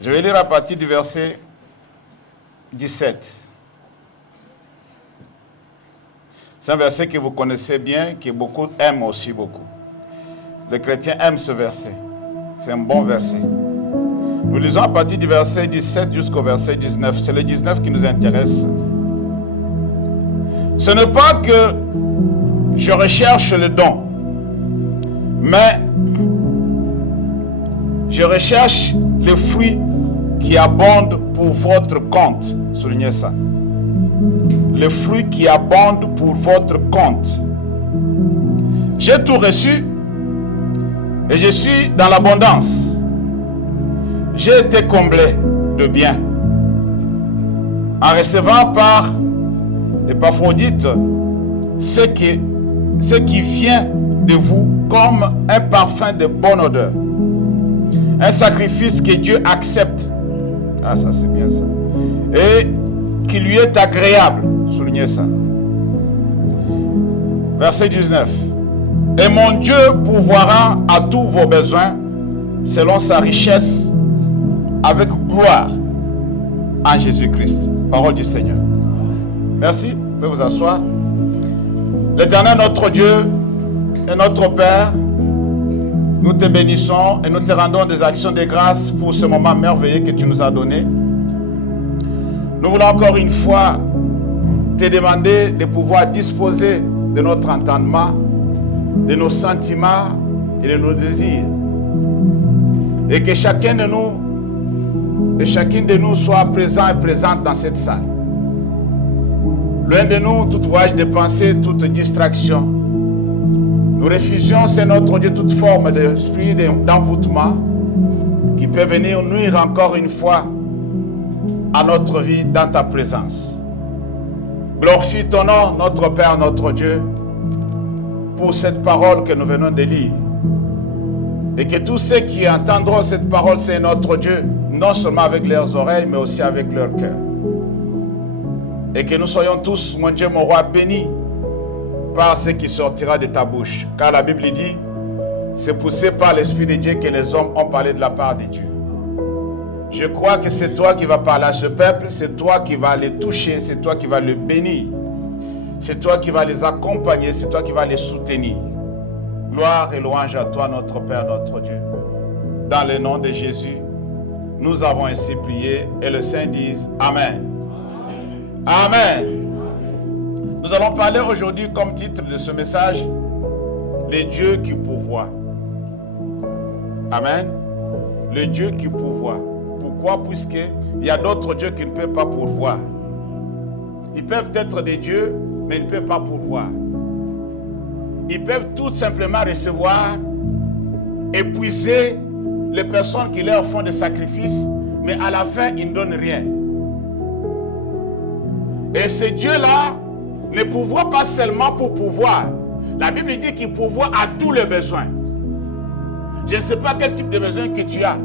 Je vais lire à partir du verset 17. C'est un verset que vous connaissez bien, que beaucoup aiment aussi beaucoup. Les chrétiens aiment ce verset. C'est un bon verset. Nous lisons à partir du verset 17 jusqu'au verset 19. C'est le 19 qui nous intéresse. Ce n'est pas que je recherche le don, mais je recherche les fruits qui abondent pour votre compte. Soulignez ça. Les fruits qui abondent pour votre compte. J'ai tout reçu et je suis dans l'abondance. J'ai été comblé de biens en recevant par Épaphrodite ce qui vient de vous comme un parfum de bonne odeur, un sacrifice que Dieu accepte. Ah, ça c'est bien ça. Et qui lui est agréable. Soulignez ça. Verset 19. Et mon Dieu pourvoira à tous vos besoins selon sa richesse avec gloire en Jésus-Christ. Parole du Seigneur. Merci. Vous pouvez vous asseoir. L'Éternel, notre Dieu et notre Père, nous te bénissons et nous te rendons des actions de grâce pour ce moment merveilleux que tu nous as donné. Nous voulons encore une fois te demander de pouvoir disposer de notre entendement, de nos sentiments et de nos désirs. Et que chacun de nous et chacune de nous soit présent et présente dans cette salle. Loin de nous, tout voyage de pensée, toute distraction. Nous refusions, c'est notre Dieu, toute forme d'esprit d'envoûtement qui peut venir nuire encore une fois à notre vie dans ta présence. Glorifie ton nom, notre Père, notre Dieu, pour cette parole que nous venons de lire. Et que tous ceux qui entendront cette parole, c'est notre Dieu, non seulement avec leurs oreilles, mais aussi avec leur cœur. Et que nous soyons tous, mon Dieu, mon roi, bénis par ce qui sortira de ta bouche. Car la Bible dit, c'est poussé par l'Esprit de Dieu que les hommes ont parlé de la part de Dieu. Je crois que c'est toi qui vas parler à ce peuple, c'est toi qui vas les toucher, c'est toi qui vas les bénir, c'est toi qui vas les accompagner, c'est toi qui vas les soutenir. Gloire et louange à toi, notre Père, notre Dieu. Dans le nom de Jésus, nous avons ainsi prié et le Saint dise Amen. Amen. Nous allons parler aujourd'hui comme titre de ce message, le Dieu qui pourvoit. Amen. Le Dieu qui pourvoit. Pourquoi? Puisqu'il y a d'autres dieux qui ne peuvent pas pourvoir. Ils peuvent être des dieux, mais ils ne peuvent pas pourvoir. Ils peuvent tout simplement recevoir, épuiser les personnes qui leur font des sacrifices, mais à la fin, ils ne donnent rien. Et ce Dieu-là ne pourvoit pas seulement pour pouvoir. La Bible dit qu'il pourvoit à tous les besoins. Je ne sais pas quel type de besoin que tu as.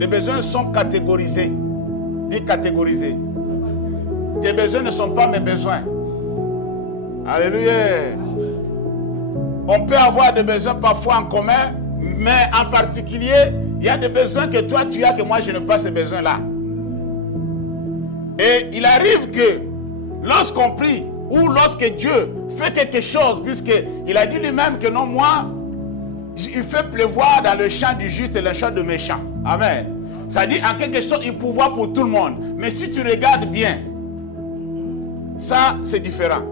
Les besoins sont catégorisés. Dis catégorisés. Tes besoins ne sont pas mes besoins. Alléluia. On peut avoir des besoins parfois en commun, mais en particulier, il y a des besoins que toi tu as, que moi je n'ai pas ces besoins-là. Et il arrive que lorsqu'on prie, ou lorsque Dieu fait quelque chose, puisqu'il a dit lui-même que non, moi, il fait pleuvoir dans le champ du juste et le champ du méchant. Amen. Ça dit en quelque sorte, il pourvoit pour tout le monde. Mais si tu regardes bien, ça c'est différent.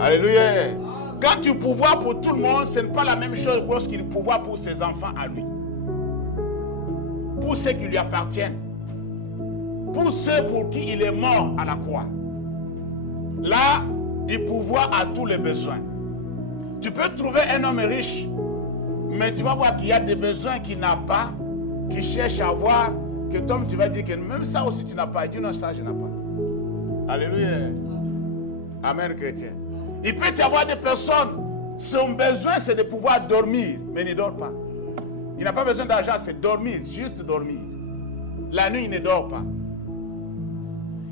Alléluia. Quand tu pourvois pour tout le monde, ce n'est pas la même chose que lorsqu'il pourvoit pour ses enfants à lui. Pour ceux qui lui appartiennent. Pour ceux pour qui il est mort à la croix. Là, il pourvoit à tous les besoins. Tu peux trouver un homme riche, mais tu vas voir qu'il y a des besoins qu'il n'a pas, qu'il cherche à avoir, que toi tu vas dire que même ça aussi tu n'as pas. Il dit non, ça je n'ai pas. Alléluia. Amen, chrétien. Il peut y avoir des personnes, son besoin c'est de pouvoir dormir, mais il ne dort pas. Il n'a pas besoin d'argent, c'est dormir, juste dormir. La nuit, il ne dort pas.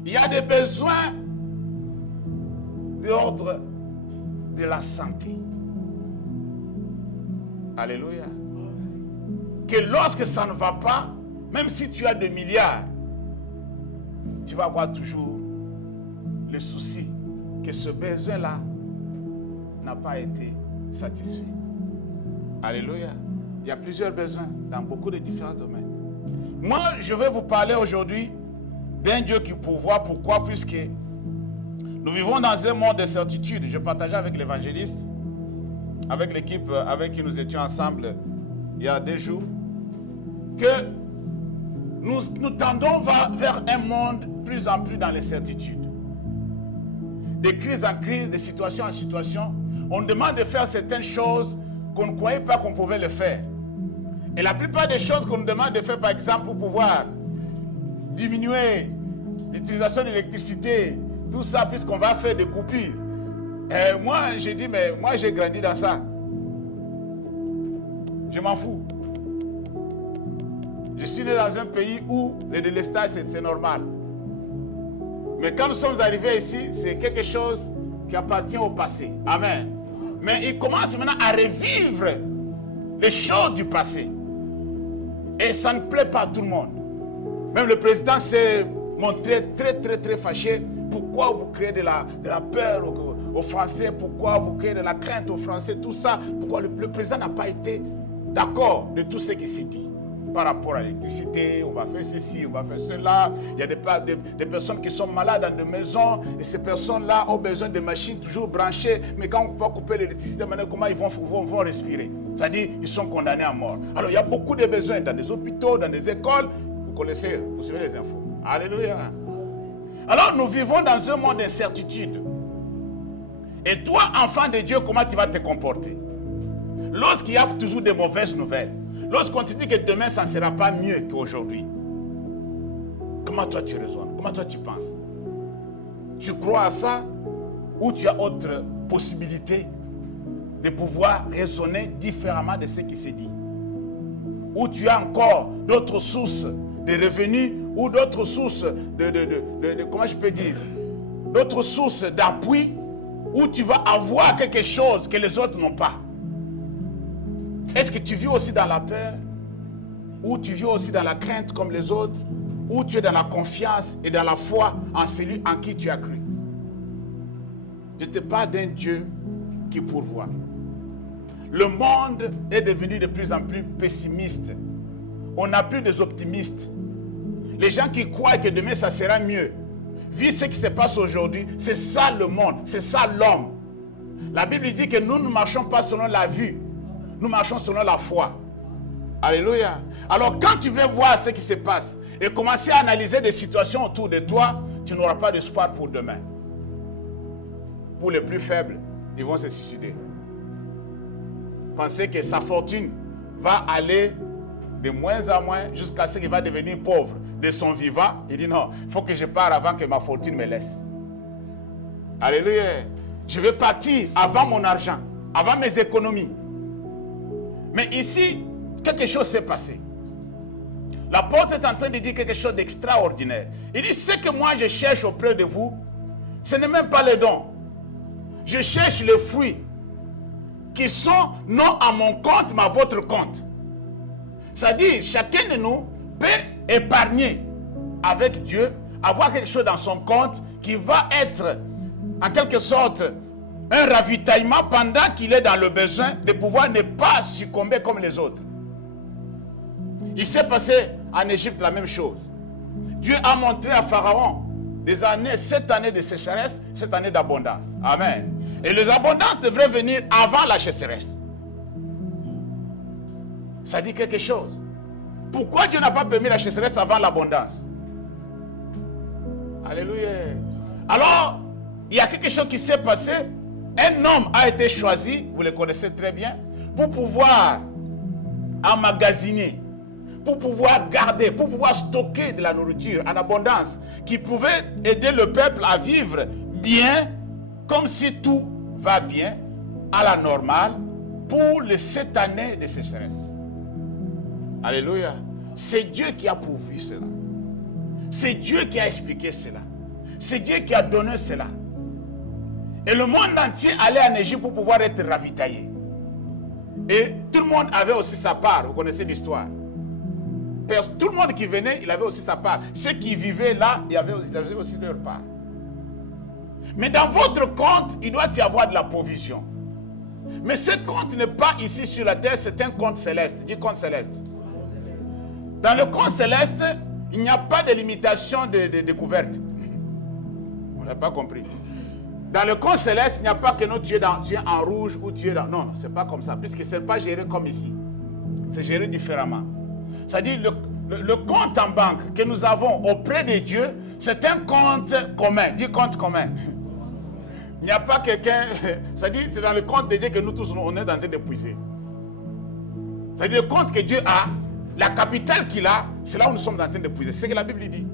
Il y a des besoins d'ordre de la santé. Alléluia. Que lorsque ça ne va pas, même si tu as des milliards, tu vas avoir toujours le souci que ce besoin-là n'a pas été satisfait. Alléluia. Il y a plusieurs besoins dans beaucoup de différents domaines. Moi, je vais vous parler aujourd'hui d'un Dieu qui pourvoit. Pourquoi? Puisque nous vivons dans un monde de certitude. Je partageais avec l'évangéliste, avec l'équipe avec qui nous étions ensemble il y a 2 jours, que nous tendons vers un monde plus en plus dans les certitudes. De crise en crise, de situation en situation, on demande de faire certaines choses qu'on ne croyait pas qu'on pouvait le faire. Et la plupart des choses qu'on nous demande de faire, par exemple, pour pouvoir diminuer l'utilisation de l'électricité, tout ça, puisqu'on va faire des coupures. Et moi, j'ai dit, mais moi, j'ai grandi dans ça. Je m'en fous. Je suis né dans un pays où le délestage, c'est normal. Mais quand nous sommes arrivés ici, c'est quelque chose qui appartient au passé. Amen. Mais il commence maintenant à revivre les choses du passé. Et ça ne plaît pas à tout le monde. Même le président s'est montré très fâché. Pourquoi vous créez de la peur aux Français? Pourquoi vous créez de la crainte aux Français? Tout ça. Pourquoi le président n'a pas été d'accord de tout ce qui s'est dit par rapport à l'électricité? On va faire ceci, on va faire cela. Il y a des personnes qui sont malades dans des maisons et ces personnes-là ont besoin de machines toujours branchées. Mais quand on va couper l'électricité, maintenant, comment ils vont respirer? C'est-à-dire ils sont condamnés à mort. Alors il y a beaucoup de besoins dans des hôpitaux, dans des écoles. Vous connaissez, vous suivez les infos. Alléluia. Alors nous vivons dans un monde d'incertitude. Et toi, enfant de Dieu, comment tu vas te comporter? Lorsqu'il y a toujours des mauvaises nouvelles, lorsqu'on te dit que demain, ça ne sera pas mieux qu'aujourd'hui, comment toi tu raisonnes? Comment toi tu penses? Tu crois à ça ou tu as autre possibilité de pouvoir raisonner différemment de ce qui s'est dit? Ou tu as encore d'autres sources de revenus ou d'autres sources comment je peux dire, d'autres sources d'appui où tu vas avoir quelque chose que les autres n'ont pas? Est-ce que tu vis aussi dans la peur? Ou tu vis aussi dans la crainte comme les autres? Ou tu es dans la confiance et dans la foi en celui en qui tu as cru? Je te parle d'un Dieu qui pourvoit. Le monde est devenu de plus en plus pessimiste. On n'a plus des optimistes. Les gens qui croient que demain ça sera mieux. Vu ce qui se passe aujourd'hui, c'est ça le monde, c'est ça l'homme. La Bible dit que nous ne marchons pas selon la vue, nous marchons selon la foi. Alléluia. Alors quand tu veux voir ce qui se passe et commencer à analyser des situations autour de toi, tu n'auras pas d'espoir pour demain. Pour les plus faibles, ils vont se suicider. Penser que sa fortune va aller de moins en moins jusqu'à ce qu'il va devenir pauvre. De son vivant, il dit non, il faut que je parte avant que ma fortune me laisse. Alléluia. Je vais partir avant mon argent, avant mes économies. Mais ici, quelque chose s'est passé. L'apôtre est en train de dire quelque chose d'extraordinaire. Il dit, ce que moi je cherche auprès de vous, ce n'est même pas les dons. Je cherche les fruits qui sont non à mon compte, mais à votre compte. C'est-à-dire, chacun de nous peut épargner avec Dieu, avoir quelque chose dans son compte qui va être en quelque sorte un ravitaillement pendant qu'il est dans le besoin de pouvoir ne pas succomber comme les autres. Il s'est passé en Égypte la même chose. Dieu a montré à Pharaon des années, 7 années de sécheresse, 7 années d'abondance. Amen. Et les abondances devraient venir avant la sécheresse. Ça dit quelque chose. Pourquoi Dieu n'a pas permis la sécheresse avant l'abondance? Alléluia. Alors, il y a quelque chose qui s'est passé. Un homme a été choisi, vous le connaissez très bien, pour pouvoir emmagasiner, pour pouvoir garder, pour pouvoir stocker de la nourriture en abondance, qui pouvait aider le peuple à vivre bien, comme si tout va bien, à la normale, pour les 7 années de sécheresse. Alléluia. C'est Dieu qui a pourvu cela. C'est Dieu qui a expliqué cela. C'est Dieu qui a donné cela. Et le monde entier allait en Égypte pour pouvoir être ravitaillé. Et tout le monde avait aussi sa part. Vous connaissez l'histoire. Tout le monde qui venait, il avait aussi sa part. Ceux qui vivaient là, ils avaient aussi leur part. Mais dans votre compte, il doit y avoir de la provision. Mais ce compte n'est pas ici sur la terre, c'est un compte céleste. Dis compte céleste. Dans le compte céleste, il n'y a pas de limitation de découverte. On n'a pas compris. Dans le compte céleste, il n'y a pas que non, tu es en rouge ou tu es dans... Non, ce n'est pas comme ça, puisque ce n'est pas géré comme ici. C'est géré différemment. C'est-à-dire, le compte en banque que nous avons auprès de Dieu, c'est un compte commun. Dis compte commun. Il n'y a pas quelqu'un... C'est-à-dire, c'est dans le compte de Dieu que nous tous, on est en train d'épuiser. C'est-à-dire, le compte que Dieu a, la capitale qu'il a, c'est là où nous sommes en train d'épuiser. C'est ce que la Bible dit.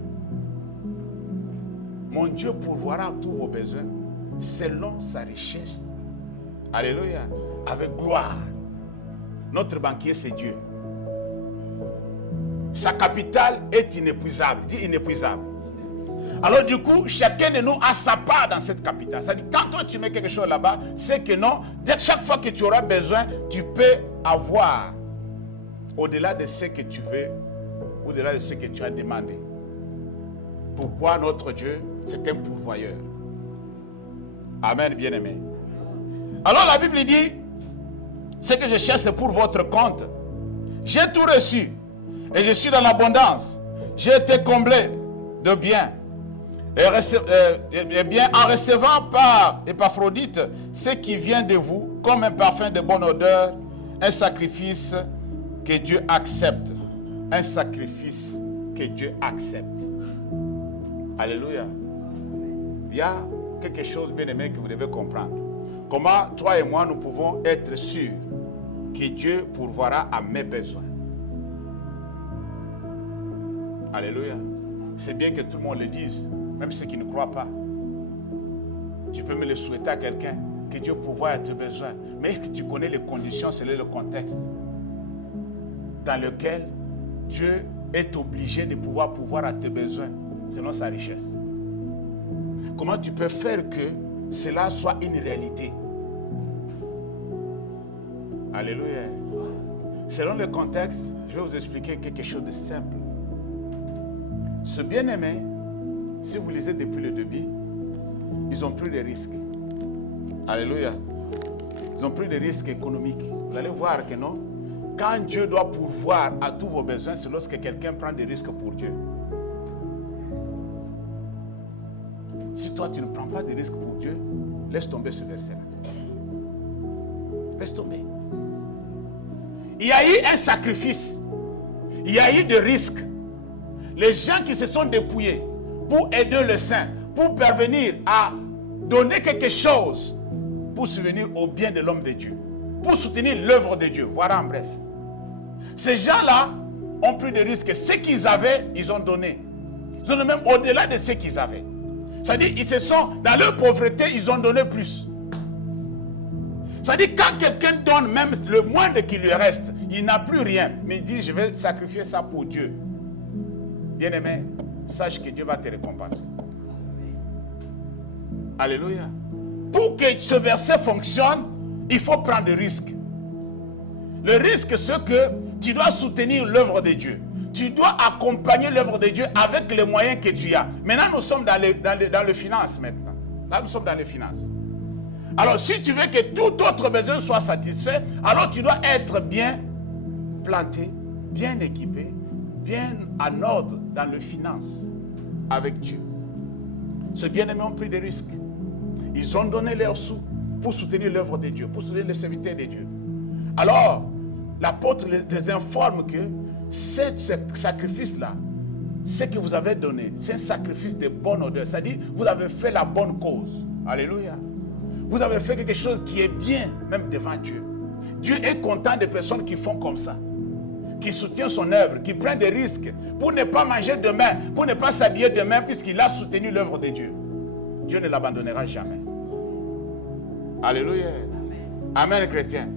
Mon Dieu pourvoira tous vos besoins selon sa richesse. Alléluia. Avec gloire. Notre banquier, c'est Dieu. Sa capitale est inépuisable. Dis inépuisable. Alors du coup, chacun de nous a sa part dans cette capitale. C'est-à-dire, quand toi tu mets quelque chose là-bas, c'est que non, dès que chaque fois que tu auras besoin, tu peux avoir au-delà de ce que tu veux, au-delà de ce que tu as demandé. Pourquoi notre Dieu, c'est un pourvoyeur. Amen, bien-aimé. Alors la Bible dit, ce que je cherche, c'est pour votre compte. J'ai tout reçu et je suis dans l'abondance. J'ai été comblé de biens. Et bien, en recevant par Épaphrodite ce qui vient de vous, comme un parfum de bonne odeur, un sacrifice que Dieu accepte. Un sacrifice que Dieu accepte. Alléluia. Il y a quelque chose, bien aimé, que vous devez comprendre. Comment toi et moi, nous pouvons être sûrs que Dieu pourvoira à mes besoins. Alléluia. C'est bien que tout le monde le dise, même ceux qui ne croient pas. Tu peux me le souhaiter à quelqu'un, que Dieu pourvoie à tes besoins. Mais est-ce que tu connais les conditions, selon le contexte dans lequel Dieu est obligé de pouvoir pourvoir à tes besoins selon sa richesse? Comment tu peux faire que cela soit une réalité? Alléluia. Selon le contexte, je vais vous expliquer quelque chose de simple. Ce bien-aimé, si vous lisez depuis le début, ils ont pris des risques. Alléluia. Ils ont pris des risques économiques. Vous allez voir que non, quand Dieu doit pourvoir à tous vos besoins, c'est lorsque quelqu'un prend des risques pour Dieu. Si toi, tu ne prends pas de risques pour Dieu, laisse tomber ce verset-là. Laisse tomber. Il y a eu un sacrifice. Il y a eu des risques. Les gens qui se sont dépouillés pour aider le saint, pour parvenir à donner quelque chose pour subvenir au bien de l'homme de Dieu, pour soutenir l'œuvre de Dieu. Voilà en bref. Ces gens-là ont pris des risques. Ce qu'ils avaient, ils ont donné. Ils ont donné même au-delà de ce qu'ils avaient. C'est-à-dire, ils se sont, dans leur pauvreté, ils ont donné plus. C'est-à-dire, quand quelqu'un donne même le moindre qui lui reste, il n'a plus rien, mais il dit, je vais sacrifier ça pour Dieu. Bien-aimé, sache que Dieu va te récompenser. Alléluia. Pour que ce verset fonctionne, il faut prendre des risques. Le risque, c'est que tu dois soutenir l'œuvre de Dieu. Tu dois accompagner l'œuvre de Dieu avec les moyens que tu as. Maintenant, nous sommes dans les finances maintenant. Là, nous sommes dans les finances. Alors, si tu veux que tout autre besoin soit satisfait, alors tu dois être bien planté, bien équipé, bien en ordre dans les finances avec Dieu. Ces bien-aimés ont pris des risques. Ils ont donné leurs sous pour soutenir l'œuvre de Dieu, pour soutenir les serviteurs de Dieu. Alors, l'apôtre les informe que ce sacrifice-là, ce que vous avez donné, c'est un sacrifice de bonne odeur. C'est-à-dire, vous avez fait la bonne cause. Alléluia. Vous avez fait quelque chose qui est bien, même devant Dieu. Dieu est content des personnes qui font comme ça, qui soutiennent son œuvre, qui prennent des risques pour ne pas manger demain, pour ne pas s'habiller demain, puisqu'il a soutenu l'œuvre de Dieu. Dieu ne l'abandonnera jamais. Alléluia. Amen, chrétien.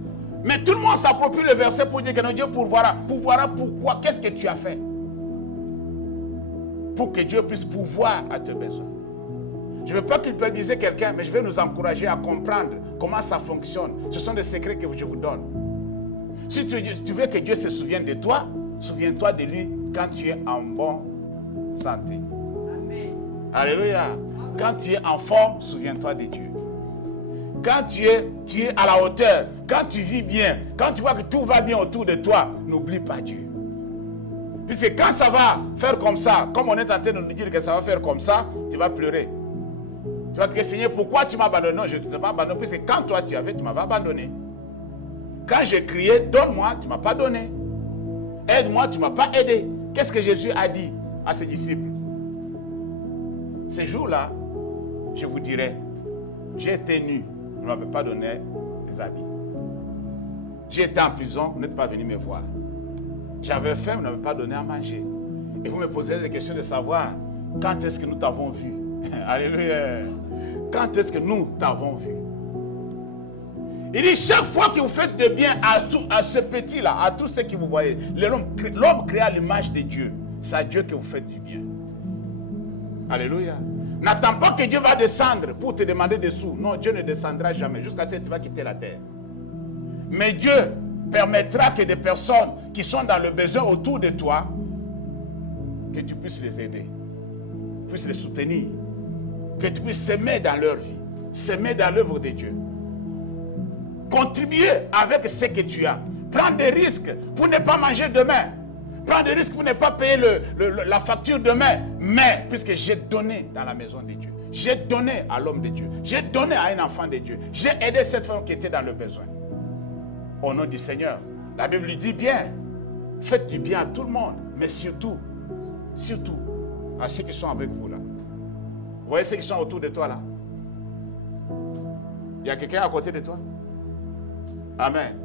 Mais tout le monde s'approprie le verset pour dire que Dieu pourvoira. Pourvoira pourquoi? Qu'est-ce que tu as fait? Pour que Dieu puisse pourvoir à tes besoins. Je ne veux pas culpabiliser quelqu'un, mais je vais nous encourager à comprendre comment ça fonctionne. Ce sont des secrets que je vous donne. Si tu veux que Dieu se souvienne de toi, souviens-toi de lui quand tu es en bonne santé. Amen. Alléluia. Quand tu es en forme, souviens-toi de Dieu. Quand tu es à la hauteur, quand tu vis bien, quand tu vois que tout va bien autour de toi, n'oublie pas Dieu. Puisque quand ça va faire comme ça, comme on est en train de nous dire que ça va faire comme ça, tu vas pleurer. Tu vas crier, Seigneur, pourquoi tu m'as abandonné? Non, je ne t'ai pas abandonné, puisque quand toi tu avais, tu m'avais abandonné. Quand j'ai crié, donne-moi, tu ne m'as pas donné. Aide-moi, tu ne m'as pas aidé. Qu'est-ce que Jésus a dit à ses disciples? Ces jours-là, je vous dirai, j'ai été nu, vous ne m'avez pas donné des habits. J'ai été en prison, vous n'êtes pas venu me voir. J'avais faim, vous n'avez pas donné à manger. Et vous me posez des questions de savoir quand est-ce que nous t'avons vu. Alléluia. Quand est-ce que nous t'avons vu? Il dit, chaque fois que vous faites de bien à ce petit-là, à tous ceux qui vous voyez, l'homme créé à l'image de Dieu. C'est à Dieu que vous faites du bien. Alléluia. N'attends pas que Dieu va descendre pour te demander des sous. Non, Dieu ne descendra jamais jusqu'à ce que tu vas quitter la terre. Mais Dieu permettra que des personnes qui sont dans le besoin autour de toi, que tu puisses les aider, puisses les soutenir, que tu puisses s'aimer dans leur vie, s'aimer dans l'œuvre de Dieu. Contribuer avec ce que tu as. Prends des risques pour ne pas manger demain. Prends des risques pour ne pas payer la facture demain. Mais puisque j'ai donné dans la maison de Dieu, j'ai donné à l'homme de Dieu, j'ai donné à un enfant de Dieu, j'ai aidé cette femme qui était dans le besoin. Au nom du Seigneur, la Bible lui dit bien, faites du bien à tout le monde, mais surtout à ceux qui sont avec vous là. Vous voyez ceux qui sont autour de toi là? Il y a quelqu'un à côté de toi? Amen.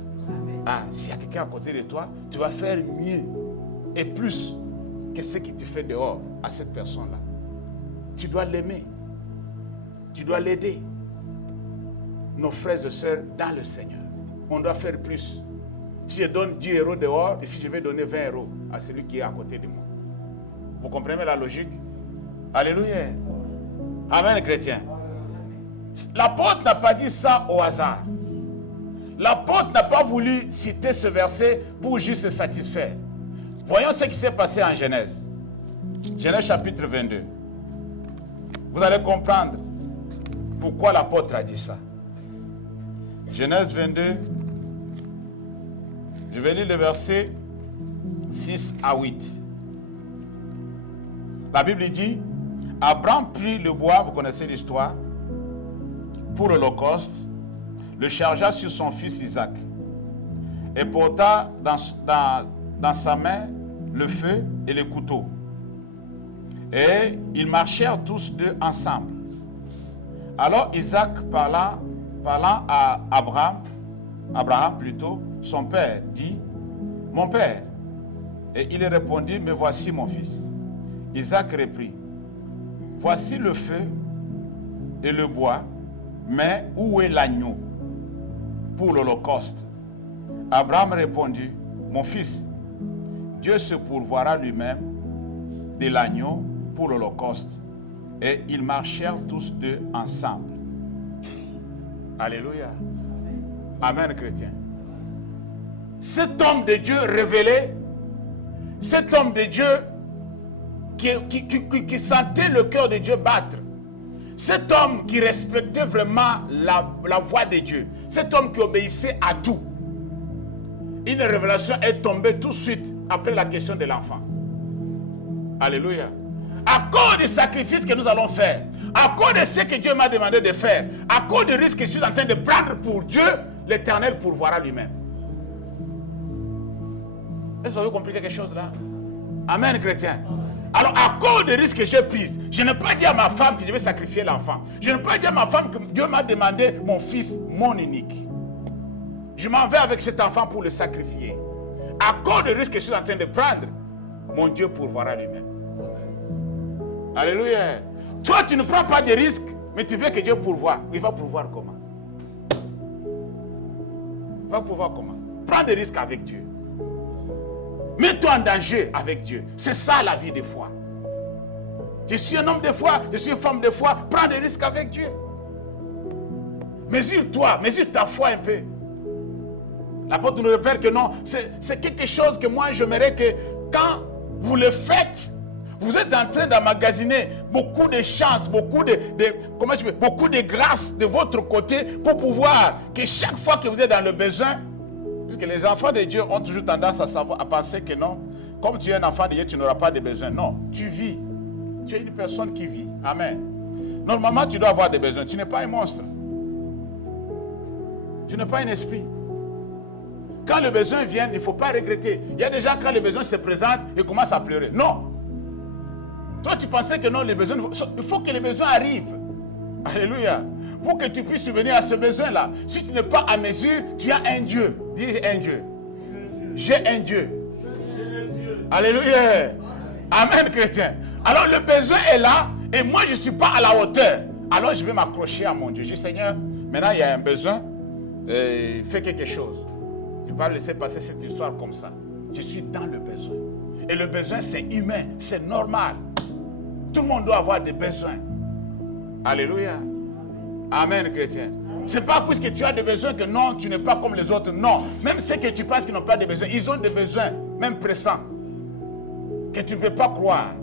Ah, s'il y a quelqu'un à côté de toi, tu vas faire mieux et plus que ce qui te fait dehors à cette personne-là. Tu dois l'aimer. Tu dois l'aider. Nos frères et sœurs dans le Seigneur. On doit faire plus. Si je donne 10 euros dehors, et si je vais donner 20 euros à celui qui est à côté de moi. Vous comprenez la logique? Alléluia. Amen, chrétien. L'apôtre n'a pas dit ça au hasard. L'apôtre n'a pas voulu citer ce verset pour juste se satisfaire. Voyons ce qui s'est passé en Genèse. Genèse chapitre 22. Vous allez comprendre pourquoi l'apôtre a dit ça. Genèse 22. Je vais lire le verset 6 à 8. La Bible dit, Abraham prit le bois, vous connaissez l'histoire, pour l'Holocauste, le chargea sur son fils Isaac et porta dans sa main le feu et le couteau. Et ils marchèrent tous deux ensemble. Alors Isaac parlant à Abraham plutôt, son père, dit, « Mon père. » Et il répondit, « Me voici mon fils. » Isaac reprit, « Voici le feu et le bois, mais où est l'agneau pour l'Holocauste? » Abraham répondit, « Mon fils, Dieu se pourvoira lui-même de l'agneau pour l'Holocauste. » Et ils marchèrent tous deux ensemble. Alléluia. Amen, chrétien. Cet homme de Dieu révélé, cet homme de Dieu qui sentait le cœur de Dieu battre, cet homme qui respectait vraiment la voix de Dieu, cet homme qui obéissait à tout, une révélation est tombée tout de suite après la question de l'enfant. Alléluia. À cause du sacrifice que nous allons faire, à cause de ce que Dieu m'a demandé de faire, à cause du risque que je suis en train de prendre pour Dieu, l'Éternel pourvoira lui-même. Est-ce que vous avez compris quelque chose là? Amen, chrétien. Alors, à cause des risques que j'ai pris, je n'ai pas dit à ma femme que je vais sacrifier l'enfant. Je n'ai pas dit à ma femme que Dieu m'a demandé mon fils, mon unique. Je m'en vais avec cet enfant pour le sacrifier. À cause des risques que je suis en train de prendre, mon Dieu pourvoira lui-même. Alléluia. Toi, tu ne prends pas de risques, mais tu veux que Dieu pourvoie. Il va pourvoir comment? Il va pourvoir comment? Prends des risques avec Dieu. Mets-toi en danger avec Dieu. C'est ça la vie de foi. Je suis un homme de foi, je suis une femme de foi. Prends des risques avec Dieu. Mesure-toi, mesure ta foi un peu. L'apôtre nous répète que non, c'est quelque chose que moi j'aimerais que quand vous le faites. Vous êtes en train d'emmagasiner beaucoup de chances, beaucoup de grâce de votre côté pour pouvoir que chaque fois que vous êtes dans le besoin, puisque les enfants de Dieu ont toujours tendance à penser que non, comme tu es un enfant de Dieu, tu n'auras pas de besoin. Non, tu vis. Tu es une personne qui vit. Amen. Normalement, tu dois avoir des besoins. Tu n'es pas un monstre. Tu n'es pas un esprit. Quand le besoin vient, il ne faut pas regretter. Il y a des gens, quand le besoin se présente, ils commencent à pleurer. Non. Toi, tu pensais que non, les besoins, il faut que les besoins arrivent. Alléluia. Pour que tu puisses subvenir à ce besoin-là. Si tu n'es pas à mesure, tu as un Dieu. Dis un Dieu. J'ai un Dieu. Alléluia. Amen, chrétien. Alors le besoin est là et moi je ne suis pas à la hauteur. Alors je vais m'accrocher à mon Dieu. Je dis, Seigneur, maintenant il y a un besoin, fais quelque chose. Tu ne vas pas laisser passer cette histoire comme ça. Je suis dans le besoin. Et le besoin c'est humain, c'est normal. Tout le monde doit avoir des besoins. Alléluia. Amen, chrétien. Ce n'est pas puisque tu as des besoins que non, tu n'es pas comme les autres. Non. Même ceux que tu penses qu'ils n'ont pas de besoins, ils ont des besoins, même pressants, que tu ne peux pas croire.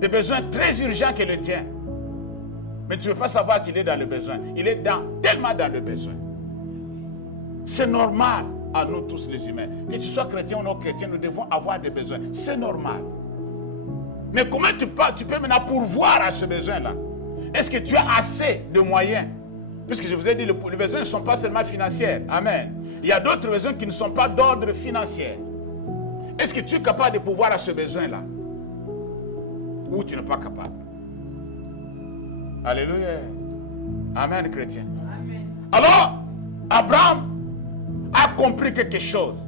Des besoins très urgents que le tien. Mais tu ne peux pas savoir qu'il est dans le besoin. Il est tellement dans le besoin. C'est normal à nous tous les humains. Que tu sois chrétien ou non chrétien, nous devons avoir des besoins. C'est normal. Mais comment tu peux maintenant pourvoir à ce besoin-là? Est-ce que tu as assez de moyens? Puisque je vous ai dit, les besoins ne sont pas seulement financiers. Amen. Il y a d'autres besoins qui ne sont pas d'ordre financier. Est-ce que tu es capable de pourvoir à ce besoin-là? Ou tu n'es pas capable? Alléluia. Amen, chrétien. Amen. Alors, Abraham a compris quelque chose.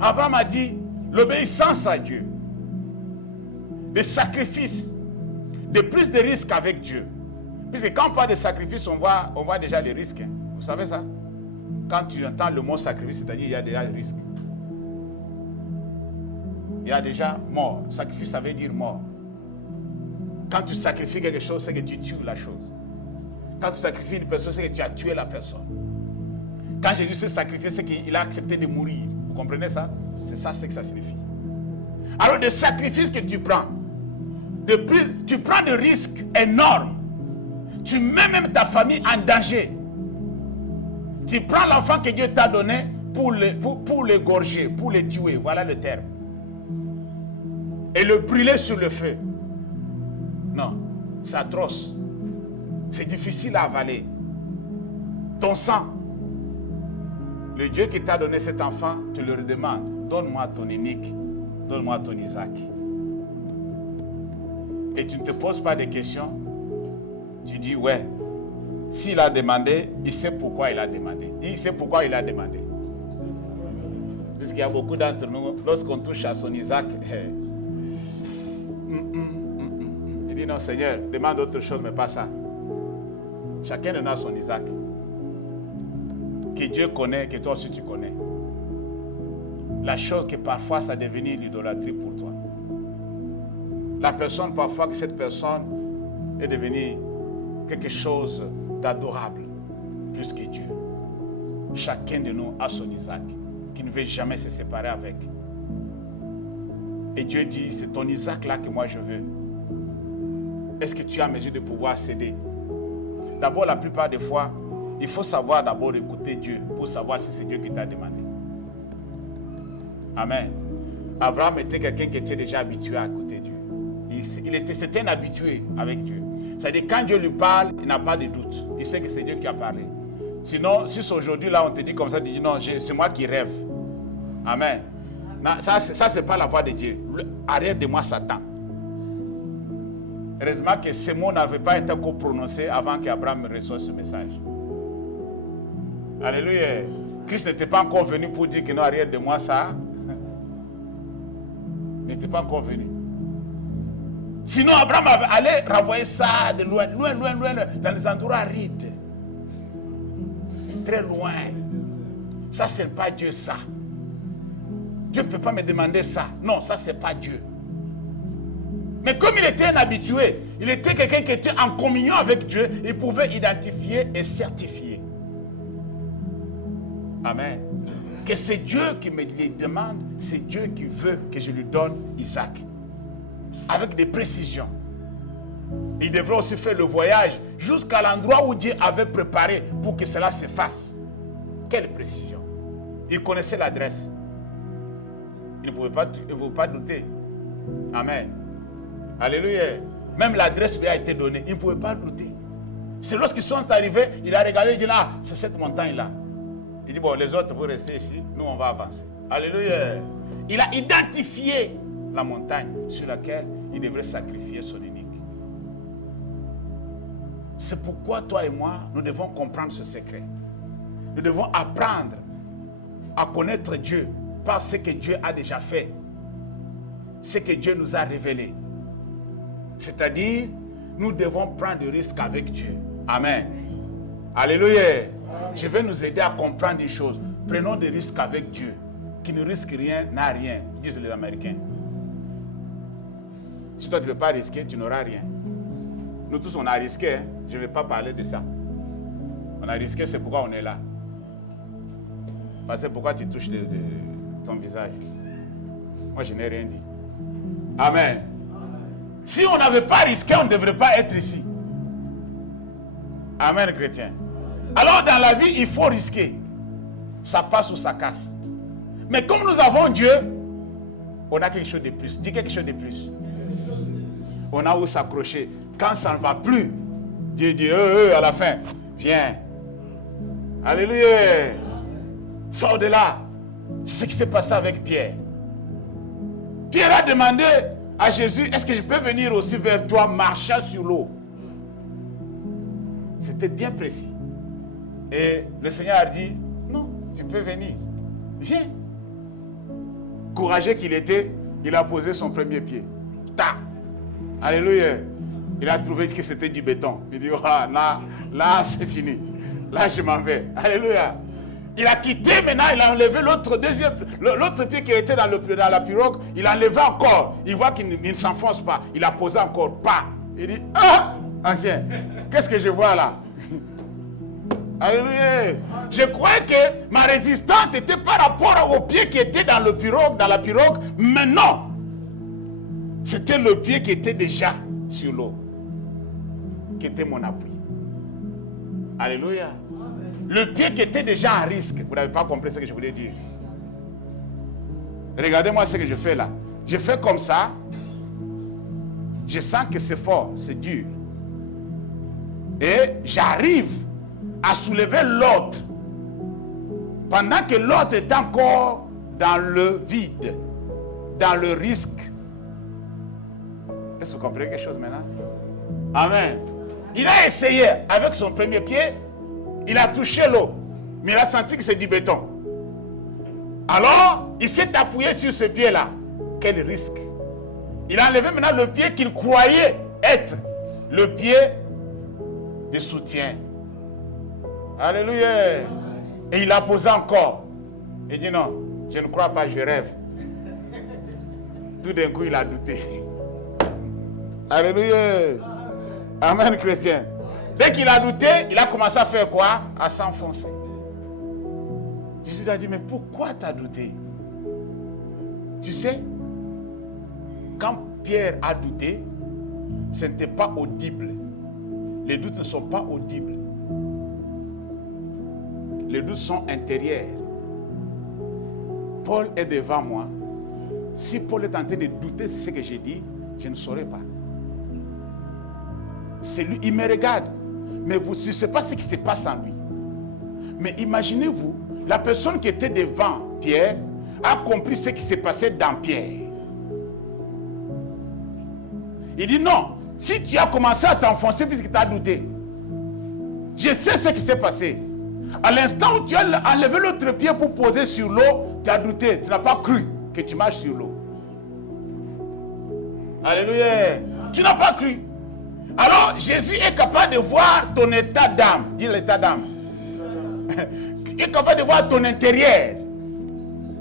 Abraham a dit, l'obéissance à Dieu, le sacrifice, de plus de risques avec Dieu. Puisque quand on parle de sacrifice, on voit déjà les risques. Hein. Vous savez ça? Quand tu entends le mot sacrifice, c'est-à-dire qu'il y a déjà des risques. Il y a déjà mort. Sacrifice, ça veut dire mort. Quand tu sacrifies quelque chose, c'est que tu tues la chose. Quand tu sacrifies une personne, c'est que tu as tué la personne. Quand Jésus s'est sacrifié, c'est qu'il a accepté de mourir. Vous comprenez ça? C'est ça ce que ça signifie. Alors, le sacrifice que tu prends, tu prends des risques énormes. Tu mets même ta famille en danger. Tu prends l'enfant que Dieu t'a donné pour l'égorger, pour le tuer. Voilà le terme. Et le brûler sur le feu. Non, c'est atroce. C'est difficile à avaler. Ton sang. Le Dieu qui t'a donné cet enfant, tu le demandes. Donne-moi ton unique. Donne-moi ton Isaac. Et tu ne te poses pas de questions. Tu dis, ouais, s'il a demandé, il sait pourquoi il a demandé. Dis, il sait pourquoi il a demandé. Puisqu'il y a beaucoup d'entre nous, lorsqu'on touche à son Isaac, il dit, non Seigneur, demande autre chose, mais pas ça. Chacun de nous a son Isaac. Que Dieu connaît, que toi aussi tu connais. La chose que parfois ça devient l'idolâtrie pour toi. La personne, parfois que cette personne est devenue quelque chose d'adorable, plus que Dieu. Chacun de nous a son Isaac, qui ne veut jamais se séparer avec. Et Dieu dit, c'est ton Isaac là que moi je veux. Est-ce que tu as mesure de pouvoir céder? D'abord, la plupart des fois, il faut savoir d'abord écouter Dieu pour savoir si c'est Dieu qui t'a demandé. Amen. Abraham était quelqu'un qui était déjà habitué à écouter Dieu. C'était un habitué avec Dieu. C'est-à-dire quand Dieu lui parle, il n'a pas de doute. Il sait que c'est Dieu qui a parlé. Sinon, si c'est aujourd'hui là on te dit comme ça, tu dis non, c'est moi qui rêve. Amen. Non, ça c'est pas la voix de Dieu. Arrière de moi Satan. Heureusement que ces mots n'avaient pas été encore prononcés avant qu'Abraham reçoive ce message. Alléluia. Christ n'était pas encore venu pour dire que non, arrière de moi ça. Il n'était pas encore venu. Sinon, Abraham allait renvoyer ça de loin, dans les endroits arides. Très loin. Ça, ce n'est pas Dieu, ça. Dieu ne peut pas me demander ça. Non, ça, ce n'est pas Dieu. Mais comme il était un habitué, il était quelqu'un qui était en communion avec Dieu, il pouvait identifier et certifier. Amen. que c'est Dieu qui me les demande, c'est Dieu qui veut que je lui donne Isaac. Avec des précisions. Il devrait aussi faire le voyage jusqu'à l'endroit où Dieu avait préparé pour que cela se fasse. Quelle précision. Il connaissait l'adresse. Il ne pouvait pas douter. Amen. Alléluia. Même l'adresse lui a été donnée. Il ne pouvait pas douter. C'est lorsqu'ils sont arrivés, il a regardé, il dit là, c'est cette montagne-là. Il dit bon, les autres, vous restez ici, nous on va avancer. Alléluia. Il a identifié la montagne sur laquelle il devrait sacrifier son unique. C'est pourquoi toi et moi, nous devons comprendre ce secret. Nous devons apprendre à connaître Dieu par ce que Dieu a déjà fait. Ce que Dieu nous a révélé. C'est-à-dire, nous devons prendre des risques avec Dieu. Amen. Alléluia. Je vais nous aider à comprendre des choses. Prenons des risques avec Dieu. Qui ne risque rien, n'a rien, disent les Américains. Si toi tu ne veux pas risquer, tu n'auras rien. Nous tous on a risqué, hein? Je ne vais pas parler de ça. On a risqué, c'est pourquoi on est là. Parce que pourquoi tu touches ton visage. Moi je n'ai rien dit. Amen. Si on n'avait pas risqué, on ne devrait pas être ici. Amen, chrétien. Alors dans la vie, il faut risquer. Ça passe ou ça casse. Mais comme nous avons Dieu, on a quelque chose de plus. Dis quelque chose de plus. On a où s'accrocher. Quand ça ne va plus, Dieu dit, à la fin, viens. Alléluia. Sors de là. C'est ce qui s'est passé avec Pierre. Pierre a demandé à Jésus, est-ce que je peux venir aussi vers toi marchant sur l'eau? C'était bien précis. Et le Seigneur a dit, non, tu peux venir. Viens. Courageux qu'il était, il a posé son premier pied. Ta. Alléluia. Il a trouvé que c'était du béton. Il dit, là c'est fini. Là, je m'en vais. Alléluia. Il a quitté maintenant, il a enlevé l'autre pied qui était dans la pirogue. Il a enlevé encore. Il voit qu'il ne s'enfonce pas. Il a posé encore pas. Il dit, ancien, qu'est-ce que je vois là? Alléluia. Je crois que ma résistance était par rapport au pied qui était dans la pirogue, mais non. C'était le pied qui était déjà sur l'eau, qui était mon appui. Alléluia. Le pied qui était déjà à risque. Vous n'avez pas compris ce que je voulais dire. Regardez-moi ce que je fais là. Je fais comme ça. Je sens que c'est fort, c'est dur. Et j'arrive à soulever l'autre. Pendant que l'autre est encore dans le vide, dans le risque. Est-ce que vous comprenez quelque chose maintenant? Amen. Il a essayé avec son premier pied. Il a touché l'eau, mais il a senti que c'est du béton. Alors, il s'est appuyé sur ce pied-là. Quel risque! Il a enlevé maintenant le pied qu'il croyait être le pied de soutien. Alléluia! Et il l'a posé encore. Il dit non, je ne crois pas, je rêve. Tout d'un coup, il a douté. Alléluia! Amen, chrétien. Dès qu'il a douté, il a commencé à faire quoi? À s'enfoncer. Jésus a dit, mais pourquoi tu as douté? Tu sais, quand Pierre a douté, ce n'était pas audible. Les doutes ne sont pas audibles. Les doutes sont intérieurs. Paul est devant moi. Si Paul est en train de douter de ce que j'ai dit, je ne saurais pas. C'est lui, il me regarde. Mais vous ne savez pas ce qui se passe en lui. Mais imaginez-vous, la personne qui était devant Pierre a compris ce qui s'est passé dans Pierre. Il dit non, si tu as commencé à t'enfoncer puisque tu as douté, je sais ce qui s'est passé. À l'instant où tu as enlevé l'autre pied pour poser sur l'eau, tu as douté, tu n'as pas cru que tu marches sur l'eau. Alléluia. Tu n'as pas cru. Alors, Jésus est capable de voir ton état d'âme. Dis l'état d'âme. Il est capable de voir ton intérieur.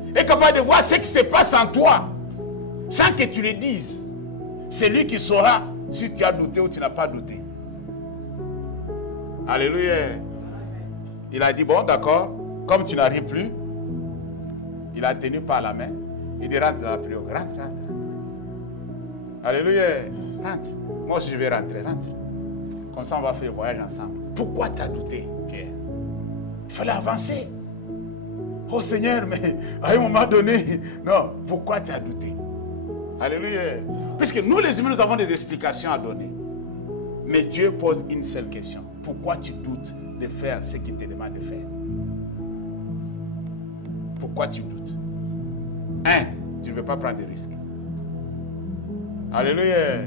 Il est capable de voir ce qui se passe en toi. Sans que tu le dises. C'est lui qui saura si tu as douté ou tu n'as pas douté. Alléluia. Il a dit, bon, d'accord, comme tu n'arrives plus, Il a tenu par la main. Il dit rentre dans la prière. Rentre. Alléluia. Rentre. Moi aussi je vais rentrer. Rentre. Comme ça on va faire un voyage ensemble. Pourquoi tu as douté, Pierre? Il fallait avancer. Oh Seigneur, mais à un moment donné, non, pourquoi tu as douté? Alléluia. Puisque nous les humains, nous avons des explications à donner. Mais Dieu pose une seule question. Pourquoi tu doutes de faire ce qu'il te demande de faire? Pourquoi tu doutes? Tu ne veux pas prendre de risques. Alléluia.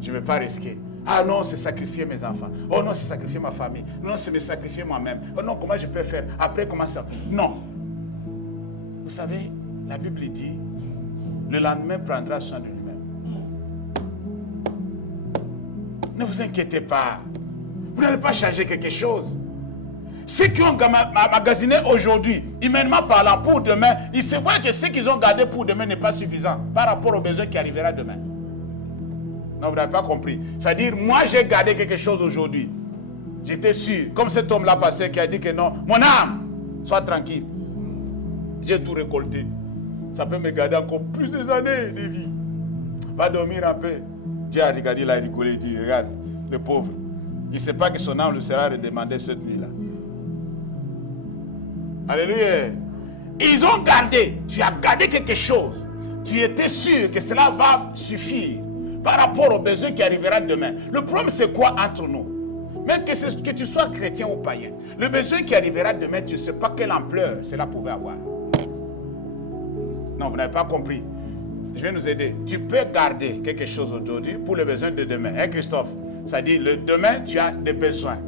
Je ne veux pas risquer. Ah non, c'est sacrifier mes enfants. Oh non, c'est sacrifier ma famille. Non, c'est me sacrifier moi-même. Oh non, comment je peux faire? Après, comment ça? Non. Vous savez, la Bible dit, le lendemain prendra soin de lui-même. Ne vous inquiétez pas. Vous n'allez pas changer quelque chose. Ceux qui ont magasiné aujourd'hui, humainement parlant, pour demain, il se voit que ce qu'ils ont gardé pour demain n'est pas suffisant par rapport aux besoins qui arrivera demain. Non, vous n'avez pas compris. C'est-à-dire, moi j'ai gardé quelque chose aujourd'hui. J'étais sûr, comme cet homme-là passé qui a dit que non, mon âme, sois tranquille. J'ai tout récolté. Ça peut me garder encore plus des années de vie. Va dormir un peu. Dieu a regardé, il a rigolé, il dit, regarde, le pauvre. Il ne sait pas que son âme lui sera redemandée cette nuit-là. Alléluia. Ils ont gardé. Tu as gardé quelque chose. Tu étais sûr que cela va suffire par rapport aux besoins qui arriveront demain. Le problème, c'est quoi entre nous? Même que tu sois chrétien ou païen, le besoin qui arrivera demain, tu ne sais pas quelle ampleur cela pouvait avoir. Non, vous n'avez pas compris. Je vais nous aider. Tu peux garder quelque chose aujourd'hui pour les besoins de demain. Hein, Christophe? Ça dit, le demain, tu as des besoins.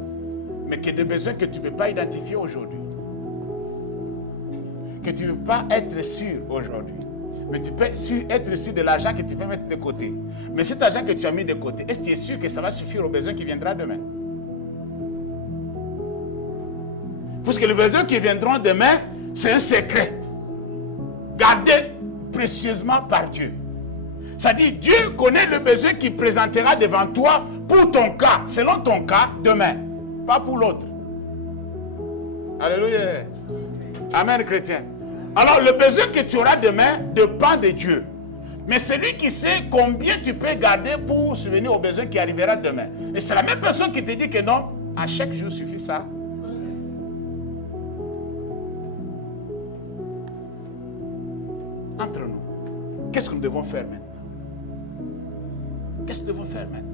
Mais que des besoins que tu ne peux pas identifier aujourd'hui. Que tu ne peux pas être sûr aujourd'hui. Mais tu peux être sûr de l'argent que tu peux mettre de côté. Mais cet argent que tu as mis de côté, est-ce que tu es sûr que ça va suffire aux besoins qui viendront demain? Parce que les besoins qui viendront demain, c'est un secret. Gardé précieusement par Dieu. Ça dit, Dieu connaît le besoin qu'il présentera devant toi pour ton cas, selon ton cas, demain. Pas pour l'autre. Alléluia. Amen, chrétien. Alors, le besoin que tu auras demain dépend de Dieu. Mais c'est lui qui sait combien tu peux garder pour subvenir aux besoins qui arriveront demain. Et c'est la même personne qui te dit que non, à chaque jour suffit ça. Entre nous, qu'est-ce que nous devons faire maintenant? Qu'est-ce que nous devons faire maintenant?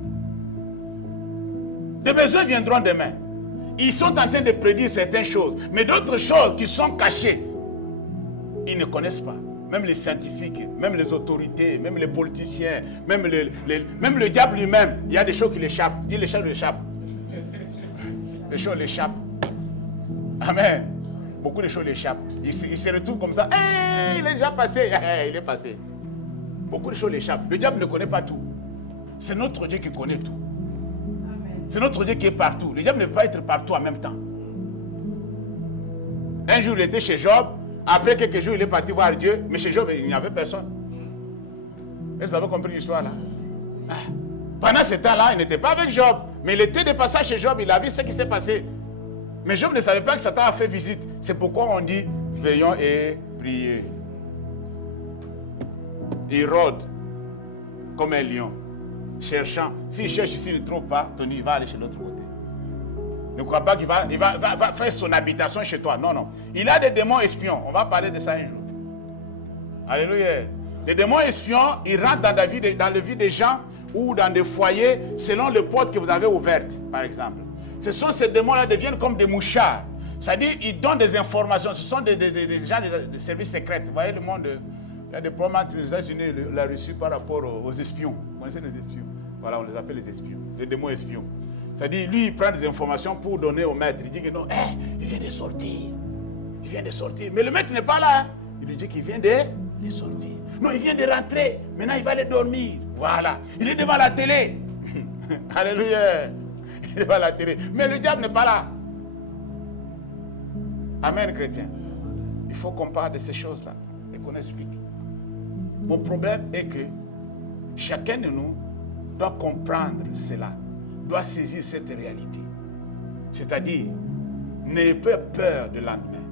Des besoins viendront demain. Ils sont en train de prédire certaines choses, mais d'autres choses qui sont cachées, ils ne connaissent pas. Même les scientifiques, même les autorités, même les politiciens, même le diable lui-même, il y a des choses qui l'échappent. Dis les choses l'échappent. Les choses l'échappent. Amen. Beaucoup de choses l'échappent. Il se retrouve comme ça. Hey, il est déjà passé. Hey, il est passé. Beaucoup de choses l'échappent. Le diable ne connaît pas tout. C'est notre Dieu qui connaît tout. C'est notre Dieu qui est partout. Le diable ne peut pas être partout en même temps. Un jour, il était chez Job. Après quelques jours, il est parti voir Dieu. Mais chez Job, il n'y avait personne. Vous avez compris l'histoire là? Pendant ce temps-là, il n'était pas avec Job. Mais il était de passage chez Job. Il a vu ce qui s'est passé. Mais Job ne savait pas que Satan a fait visite. C'est pourquoi on dit, veillons et priez. Il rôde comme un lion, cherchant. S'il cherche ici, il ne trouve pas, Tony, il va aller chez l'autre côté. Ne crois pas qu'il va faire son habitation chez toi. Non, non. Il a des démons espions. On va parler de ça un jour. Alléluia. Les démons espions, ils rentrent dans la vie des gens ou dans des foyers selon les portes que vous avez ouvertes, par exemple. Ce sont ces démons-là qui deviennent comme des mouchards. C'est-à-dire, ils donnent des informations. Ce sont des gens de services secrets. Vous voyez le monde, il y a des problèmes entre les États-Unis et la Russie par rapport aux espions. Vous connaissez les espions? Voilà, on les appelle les espions, les démons espions. C'est-à-dire, lui, il prend des informations pour donner au maître. Il dit que non, il vient de sortir. Il vient de sortir. Mais le maître n'est pas là. Il lui dit qu'il vient de sortir. Non, il vient de rentrer. Maintenant, il va aller dormir. Voilà. Il est devant la télé. Alléluia. Il est devant la télé. Mais le diable n'est pas là. Amen, chrétien. Il faut qu'on parle de ces choses-là et qu'on explique. Mon problème est que chacun de nous doit comprendre cela, doit saisir cette réalité. C'est-à-dire, n'ayez pas peur de lendemain.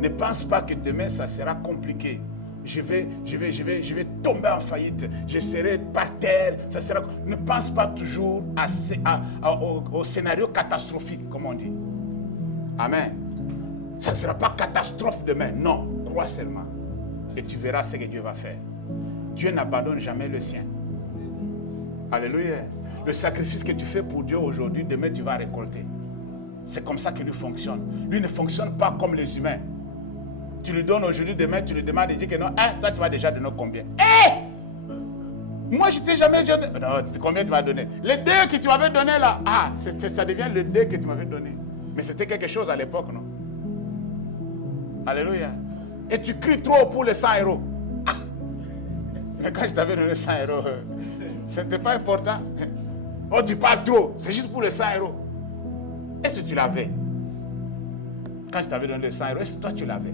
Ne pense pas que demain, ça sera compliqué. Je vais tomber en faillite. Je serai par terre. Ça sera... Ne pense pas toujours au scénario catastrophique, comme on dit. Amen. Ça ne sera pas catastrophe demain. Non, crois seulement. Et tu verras ce que Dieu va faire. Dieu n'abandonne jamais le sien. Alléluia. Le sacrifice que tu fais pour Dieu aujourd'hui, demain tu vas récolter. C'est comme ça que lui fonctionne. Lui ne fonctionne pas comme les humains. Tu lui donnes aujourd'hui, demain tu lui demandes de dire que non. Toi tu m'as déjà donné combien? Moi je t'ai jamais donné. Non, combien tu m'as donné? Les 2 que tu m'avais donné là. Ça devient le 2 que tu m'avais donné. Mais c'était quelque chose à l'époque, non? Alléluia. Et tu cries trop pour les 100 euros. Mais quand je t'avais donné 100 euros, ce n'était pas important. Oh, tu parles trop. C'est juste pour les 100 euros. Est-ce que tu l'avais? Quand je t'avais donné les 100 euros, est-ce que toi tu l'avais?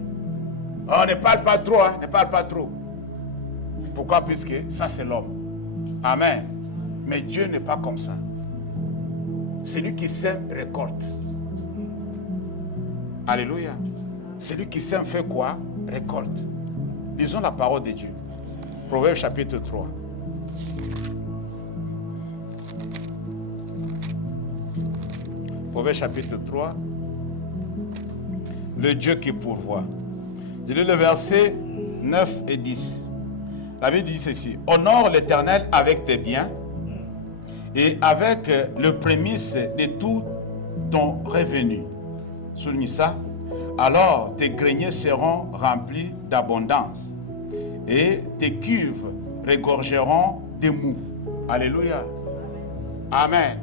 Oh, ne parle pas trop, hein. Ne parle pas trop. Pourquoi? Puisque ça c'est l'homme. Amen. Mais Dieu n'est pas comme ça. Celui qui sème récolte. Alléluia. Celui qui sème fait quoi? Récolte. Lisons la parole de Dieu. Proverbe chapitre 3. Proverbe chapitre 3. Le Dieu qui pourvoit. Je lis le verset 9 et 10. La Bible dit ceci. Honore l'Éternel avec tes biens et avec le prémice de tout ton revenu. Souligne ça. Alors tes greniers seront remplis d'abondance et tes cuves regorgeront de mou. Alléluia. Amen.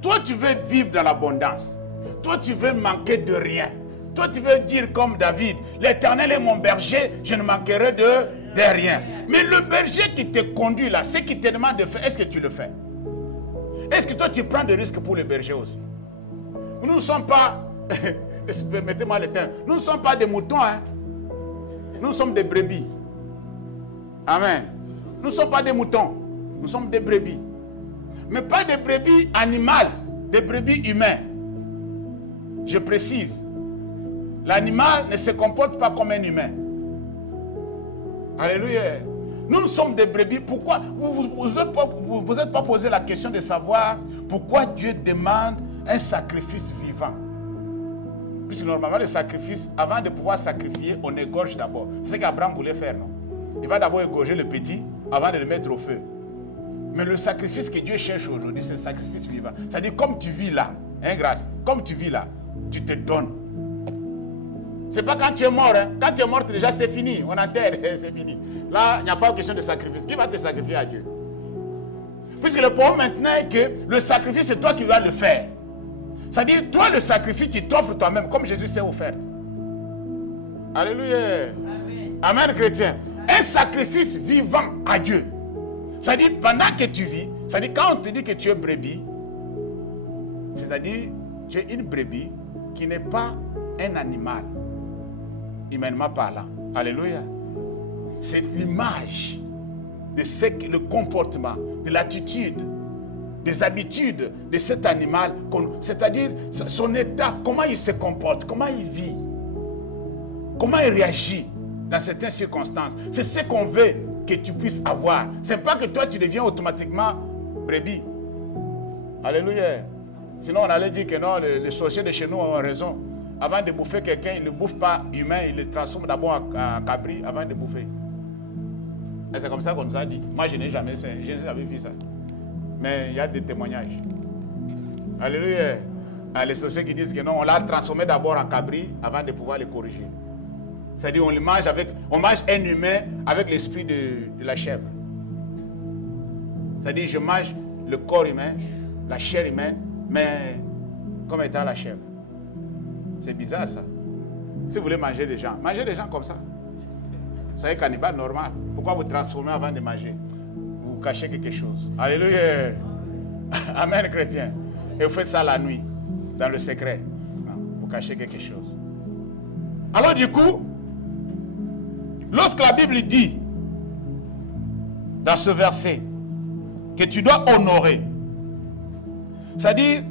Toi, tu veux vivre dans l'abondance. Toi, tu veux manquer de rien. Toi, tu veux dire comme David, l'Éternel est mon berger, je ne manquerai de rien. Mais le berger qui te conduit là, ce qu'il te demande de faire, est-ce que tu le fais? Est-ce que toi, tu prends des risques pour le berger aussi? Nous ne sommes pas, permettez-moi le terme, nous ne sommes pas des moutons, hein? Nous sommes des brebis. Amen. Nous ne sommes pas des moutons, nous sommes des brebis. Mais pas des brebis animales, des brebis humains. Je précise. L'animal ne se comporte pas comme un humain. Alléluia. Nous sommes des brebis. Pourquoi? Vous n'êtes pas posé la question de savoir pourquoi Dieu demande un sacrifice vivant. Puisque normalement, le sacrifice, avant de pouvoir sacrifier, on égorge d'abord. C'est ce qu'Abraham voulait faire, non? Il va d'abord égorger le petit avant de le mettre au feu. Mais le sacrifice que Dieu cherche aujourd'hui, c'est le sacrifice vivant. C'est-à-dire, comme tu vis là, hein, grâce, comme tu vis là, tu te donnes. C'est pas quand tu es mort, hein. Quand tu es mort, déjà c'est fini, on enterre, c'est fini. Là, il n'y a pas de question de sacrifice. Qui va te sacrifier à Dieu? Puisque le problème maintenant est que le sacrifice, c'est toi qui dois le faire. C'est-à-dire, toi, le sacrifice, tu t'offres toi-même, comme Jésus s'est offert. Alléluia. Amen. Amen, chrétien. Un sacrifice vivant à Dieu. C'est-à-dire, pendant que tu vis, c'est-à-dire, quand on te dit que tu es brebis, c'est-à-dire, tu es une brebis qui n'est pas un animal, humainement parlant. Alléluia. C'est l'image de le comportement, de l'attitude, des habitudes de cet animal, c'est-à-dire son état, comment il se comporte, comment il vit, comment il réagit dans certaines circonstances. C'est ce qu'on veut que tu puisses avoir. C'est pas que toi tu deviens automatiquement brebis. Alléluia. Sinon on allait dire que non, les sorciers de chez nous ont raison. Avant de bouffer quelqu'un, ils ne le bouffent pas humain, ils le transforment d'abord en cabri avant de bouffer. Et c'est comme ça qu'on nous a dit. Moi je n'ai jamais vu ça. Mais il y a des témoignages. Alléluia. Les sorciers qui disent que non, on l'a transformé d'abord en cabri avant de pouvoir le corriger. C'est-à-dire on mange un humain avec l'esprit de la chèvre. C'est-à-dire je mange le corps humain, la chair humaine, mais comme étant la chèvre. C'est bizarre ça. Si vous voulez manger des gens comme ça. Soyez cannibale normal. Pourquoi vous transformez avant de manger? Vous cachez quelque chose. Alléluia. Amen, chrétien. Et vous faites ça la nuit, dans le secret. Non, vous cachez quelque chose. Alors du coup, lorsque la Bible dit, dans ce verset, que tu dois honorer, c'est-à-dire,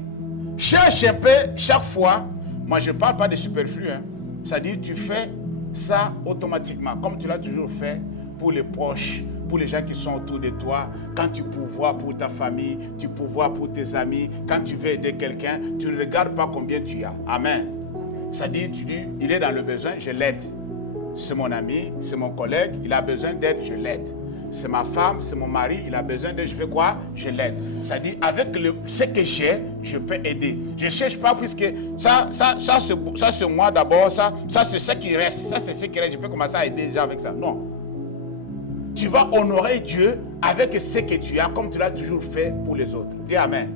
cherche un peu chaque fois, moi je ne parle pas de superflu, hein, c'est-à-dire tu fais ça automatiquement, comme tu l'as toujours fait pour les proches, pour les gens qui sont autour de toi, quand tu pourvois pour ta famille, tu pourvois pour tes amis, quand tu veux aider quelqu'un, tu ne regardes pas combien tu as. Amen. C'est-à-dire, tu dis, il est dans le besoin, je l'aide. C'est mon ami, c'est mon collègue, il a besoin d'aide, je l'aide. C'est ma femme, c'est mon mari, il a besoin d'aide, je fais quoi? Je l'aide. C'est-à-dire, avec ce que j'ai, je peux aider. Je ne cherche pas, puisque ça c'est moi d'abord, ça c'est ce qui reste. Ça, c'est ce qui reste. Je peux commencer à aider déjà avec ça. Non. Tu vas honorer Dieu avec ce que tu as, comme tu l'as toujours fait pour les autres. Dis Amen.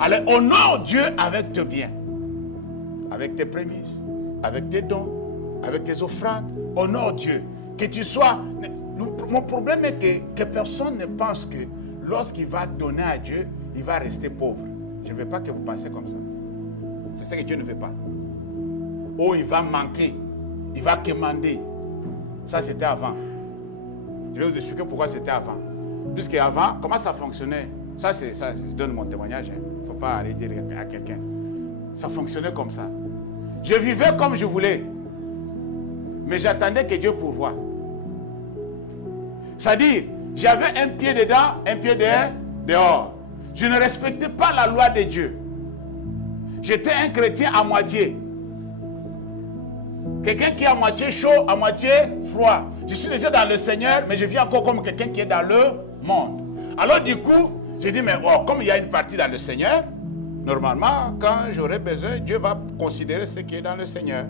Alors, honore Dieu avec tes biens, avec tes prémices, avec tes dons, avec tes offrandes. Honore Dieu. Que tu sois... Mon problème est que personne ne pense que lorsqu'il va donner à Dieu, il va rester pauvre. Je ne veux pas que vous pensiez comme ça. C'est ce que Dieu ne veut pas. Oh, il va manquer. Il va quémander. Ça, c'était avant. Je vais vous expliquer pourquoi c'était avant. Puisque avant, comment ça fonctionnait? Ça, je donne mon témoignage. Il ne faut pas aller dire à quelqu'un. Ça fonctionnait comme ça. Je vivais comme je voulais. Mais j'attendais que Dieu pourvoie. C'est-à-dire, j'avais un pied dedans, un pied dehors. Je ne respectais pas la loi de Dieu. J'étais un chrétien à moitié. Quelqu'un qui est à moitié chaud, à moitié froid. Je suis déjà dans le Seigneur, mais je vis encore comme quelqu'un qui est dans le monde. Alors du coup, j'ai dit, mais comme il y a une partie dans le Seigneur, normalement, quand j'aurai besoin, Dieu va considérer ce qui est dans le Seigneur.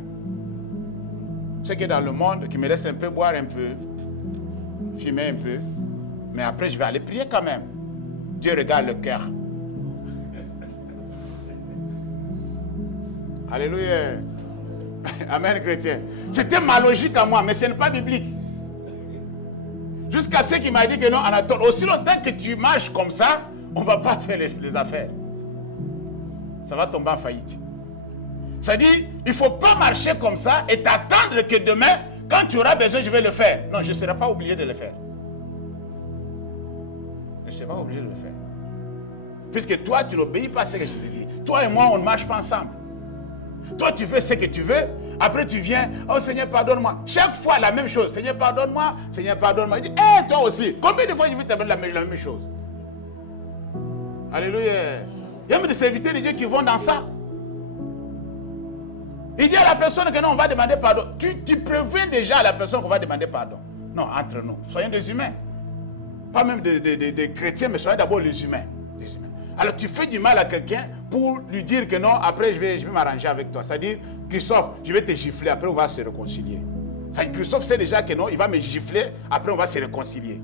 Ce qui est dans le monde, qui me laisse un peu boire un peu, fumer un peu, mais après je vais aller prier quand même. Dieu regarde le cœur. Alléluia. Amen, chrétien. C'était ma logique à moi, mais ce n'est pas biblique. Jusqu'à ce qu'il m'a dit que non, Anatole, aussi longtemps que tu marches comme ça, on ne va pas faire les affaires. Ça va tomber en faillite. C'est-à-dire, il ne faut pas marcher comme ça et t'attendre que demain, quand tu auras besoin, je vais le faire. Non, je ne serai pas obligé de le faire. Je ne serai pas obligé de le faire. Puisque toi, tu n'obéis pas à ce que je te dis. Toi et moi, on ne marche pas ensemble. Toi, tu fais ce que tu veux. Après, tu viens. Oh, Seigneur, pardonne-moi. Chaque fois, la même chose. Seigneur, pardonne-moi. Seigneur, pardonne-moi. Il dit, hé, toi aussi. Combien de fois je vais t'appeler la même chose? Alléluia. Il y a même des serviteurs de Dieu qui vont dans ça. Il dit à la personne que non, on va demander pardon. Tu préviens déjà à la personne qu'on va demander pardon. Non, entre nous. Soyons des humains. Pas même des chrétiens, mais soyons d'abord les humains. Des humains. Alors tu fais du mal à quelqu'un pour lui dire que non, après je vais m'arranger avec toi. C'est-à-dire, Christophe, je vais te gifler, après on va se réconcilier. C'est-à-dire, Christophe sait déjà que non, il va me gifler, après on va se réconcilier.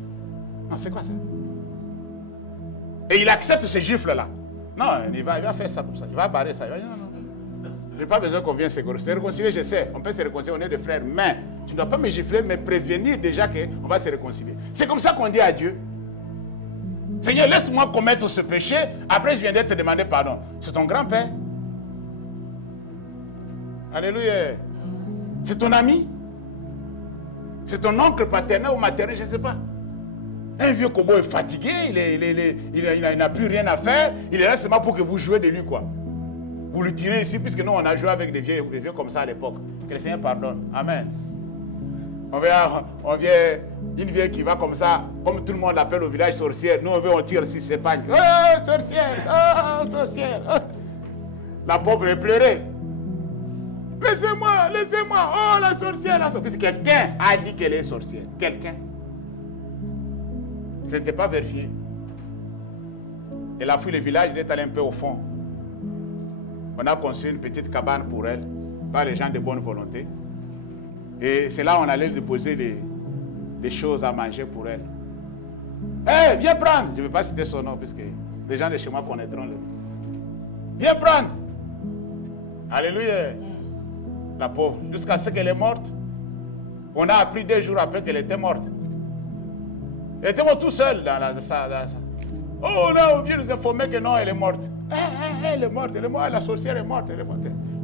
Non, c'est quoi ça? Et il accepte ce gifle-là. Non, il va faire ça comme ça. Il va barrer ça. Il va dire non, non. Je n'ai pas besoin qu'on vienne se réconcilier, je sais. On peut se réconcilier, on est des frères. Mais tu ne dois pas me gifler, mais prévenir déjà qu'on va se réconcilier. C'est comme ça qu'on dit à Dieu. Seigneur, laisse-moi commettre ce péché, après je viendrai te demander pardon. C'est ton grand-père. Alléluia. C'est ton ami. C'est ton oncle paternel ou maternel, je ne sais pas. Un vieux kobo est fatigué, il n'a plus rien à faire, il est là seulement pour que vous jouez de lui, quoi. Vous le tirez ici, puisque nous, on a joué avec des vieux comme ça à l'époque. Que le Seigneur pardonne. Amen. On vient, une vieille qui va comme ça, comme tout le monde l'appelle au village sorcière. Nous, on tire sur ses pagnes. Oh, sorcière! Oh, sorcière! Oh. La pauvre est pleurée. Laissez-moi, laissez-moi! Oh, la sorcière, la sorcière! Puisque quelqu'un a dit qu'elle est sorcière. Quelqu'un. Ce n'était pas vérifié. Elle a fui le village, elle est allée un peu au fond. On a construit une petite cabane pour elle, par les gens de bonne volonté. Et c'est là qu'on allait déposer des choses à manger pour elle. Hé, viens prendre! Je ne vais pas citer son nom, puisque les gens de chez moi connaîtront le. Viens prendre! Alléluia! La pauvre, jusqu'à ce qu'elle est morte. On a appris 2 jours après qu'elle était morte. Elle était morte tout seule dans ça. Oh, là, on vient nous informer que non, elle est morte. Elle est morte, la sorcière est morte, elle est morte.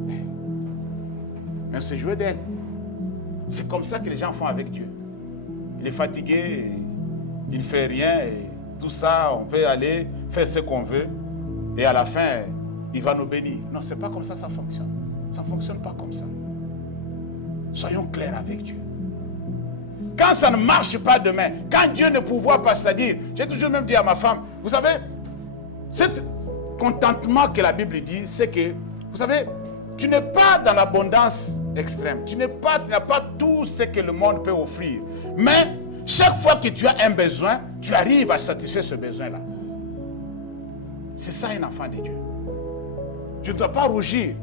Mais on se jouait d'elle. C'est comme ça que les gens font avec Dieu. Il est fatigué, il ne fait rien, et tout ça, on peut aller faire ce qu'on veut, et à la fin, il va nous bénir. Non, c'est pas comme ça fonctionne. Ça ne fonctionne pas comme ça. Soyons clairs avec Dieu. Quand ça ne marche pas demain, quand Dieu ne pourvoit pas, c'est-à-dire, j'ai toujours même dit à ma femme, vous savez, ce contentement que la Bible dit, c'est que, vous savez, tu n'es pas dans l'abondance extrême. Tu n'as pas tout ce que le monde peut offrir. Mais, chaque fois que tu as un besoin, tu arrives à satisfaire ce besoin-là. C'est ça un enfant de Dieu. Je ne dois pas rougir.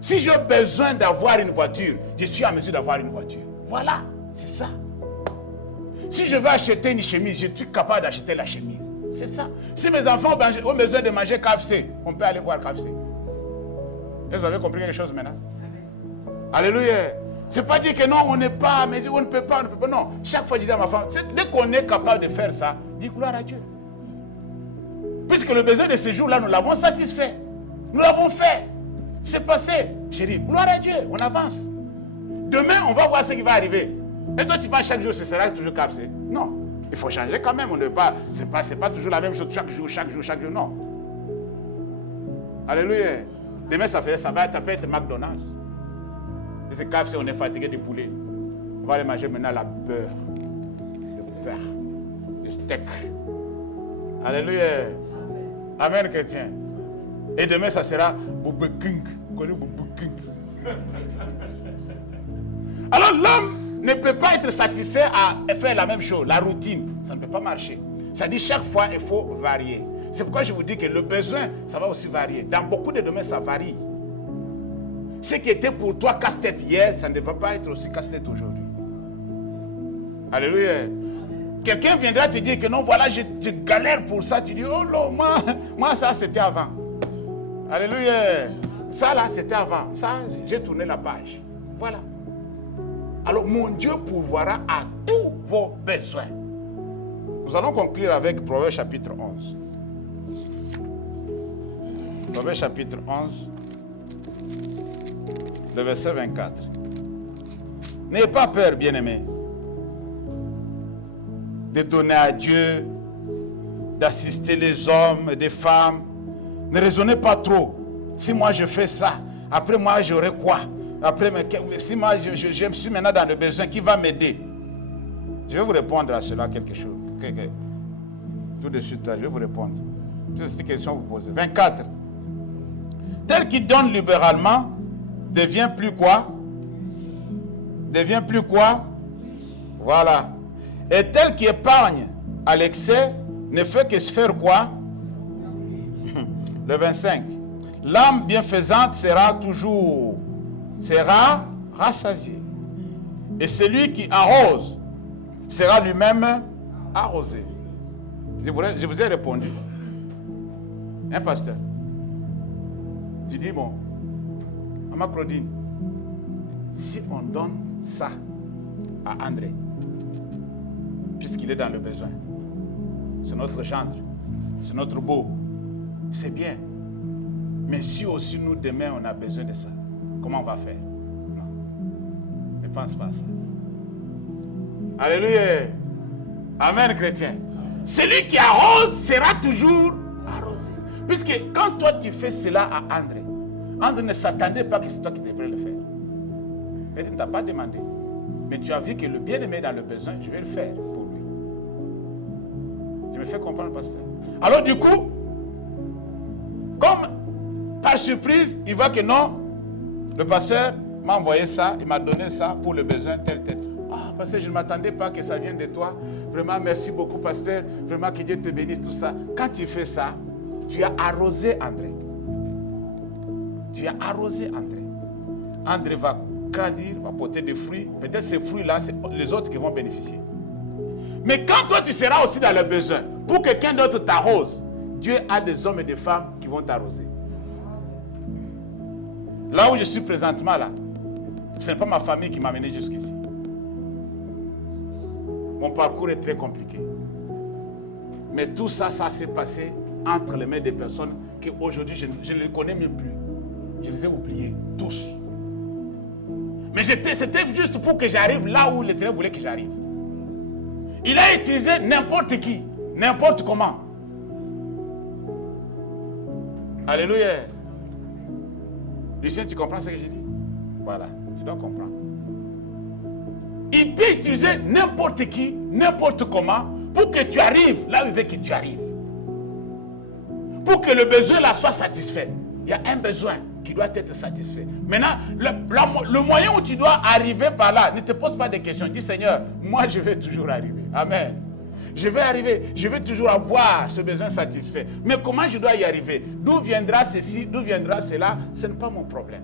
Si j'ai besoin d'avoir une voiture, je suis en mesure d'avoir une voiture. Voilà, c'est ça. Si je veux acheter une chemise, je suis capable d'acheter la chemise. C'est ça. Si mes enfants ont besoin de manger KFC, on peut aller voir KFC. Vous avez compris quelque chose maintenant? Alléluia. C'est pas dire que non, on n'est pas, mais on ne peut pas, Non, chaque fois je dis à ma femme, dès qu'on est capable de faire ça, dis gloire à Dieu. Puisque le besoin de ce jour-là, nous l'avons satisfait. Nous l'avons fait. C'est passé. J'ai dit, gloire à Dieu, on avance. Demain, on va voir ce qui va arriver. Et toi, tu penses chaque jour, ce sera toujours KFC? Non. Il faut changer quand même. C'est pas toujours la même chose chaque jour, non. Alléluia. Demain, ça peut être McDonald's. C'est KFC, on est fatigué du poulet. On va aller manger maintenant la beurre. Le beurre. Le steak. Alléluia. Amen, chrétien. Et demain, ça sera Burger King. Vous connaissez Burger King? Alors, l'homme ne peut pas être satisfait à faire la même chose, la routine. Ça ne peut pas marcher. Ça dit chaque fois, il faut varier. C'est pourquoi je vous dis que le besoin, ça va aussi varier. Dans beaucoup de domaines, ça varie. Ce qui était pour toi casse-tête hier, ça ne devrait pas être aussi casse-tête aujourd'hui. Alléluia. Quelqu'un viendra te dire que non, voilà, je galère pour ça. Tu dis, oh non, moi ça c'était avant. Alléluia. Ça là, c'était avant. Ça, j'ai tourné la page. Voilà. Alors, mon Dieu pourvoira à tous vos besoins. Nous allons conclure avec Proverbe chapitre 11. Proverbe chapitre 11, le verset 24. N'ayez pas peur, bien-aimés, de donner à Dieu, d'assister les hommes et les femmes. Ne raisonnez pas trop. Si moi je fais ça, après moi j'aurai quoi? Après, si moi je suis maintenant dans le besoin, qui va m'aider? Je vais vous répondre à cela quelque chose. Tout de suite là, je vais vous répondre. C'est cette question que vous posez. 24. Tel qui donne libéralement devient plus quoi? Devient plus quoi? Voilà. Et tel qui épargne à l'excès ne fait que se faire quoi? Le 25. L'âme bienfaisante sera rassasiée. Et celui qui arrose sera lui-même arrosé. Je vous ai répondu. Un pasteur. Tu dis, bon, Maman Claudine, si on donne ça à André, puisqu'il est dans le besoin, c'est notre gendre, c'est notre beau, c'est bien. Mais si aussi nous, demain, on a besoin de ça, comment on va faire? Non. Ne pense pas à ça. Alléluia. Amen, chrétien. Celui qui arrose sera toujours arrosé. Puisque quand toi, tu fais cela à André, André ne s'attendait pas que c'est toi qui devrais le faire. Et tu ne t'as pas demandé. Mais tu as vu que le bien-aimé dans le besoin, je vais le faire pour lui. Je me fais comprendre, pasteur. Alors du coup, comme par surprise, il voit que non, le pasteur m'a envoyé ça, il m'a donné ça pour le besoin tel. Ah, pasteur, je ne m'attendais pas que ça vienne de toi. Vraiment, merci beaucoup, pasteur. Vraiment, que Dieu te bénisse, tout ça. Quand tu fais ça, tu as arrosé André. Tu as arrosé André. André va grandir, va porter des fruits. Peut-être ces fruits-là, c'est les autres qui vont bénéficier. Mais quand toi, tu seras aussi dans le besoin, pour que quelqu'un d'autre t'arrose, Dieu a des hommes et des femmes qui vont t'arroser. Là où je suis présentement, là, ce n'est pas ma famille qui m'a amené jusqu'ici. Mon parcours est très compliqué. Mais tout ça, ça s'est passé entre les mains des personnes qu'aujourd'hui, je ne les connais même plus. Je les ai oubliés, tous. Mais c'était juste pour que j'arrive là où l'Éternel voulait que j'arrive. Il a utilisé n'importe qui, n'importe comment. Alléluia. Lucien, tu comprends ce que je dis? Voilà, tu dois comprendre. il peut utiliser n'importe qui, n'importe comment, pour que tu arrives là où il veut que tu arrives. Pour que le besoin là soit satisfait. Il y a un besoin qui doit être satisfait. Maintenant, le moyen où tu dois arriver par là, ne te pose pas de questions. Dis Seigneur, moi je vais toujours arriver. Amen. Je vais arriver, je vais toujours avoir ce besoin satisfait. Mais comment je dois y arriver? D'où viendra ceci, d'où viendra cela? Ce n'est pas mon problème.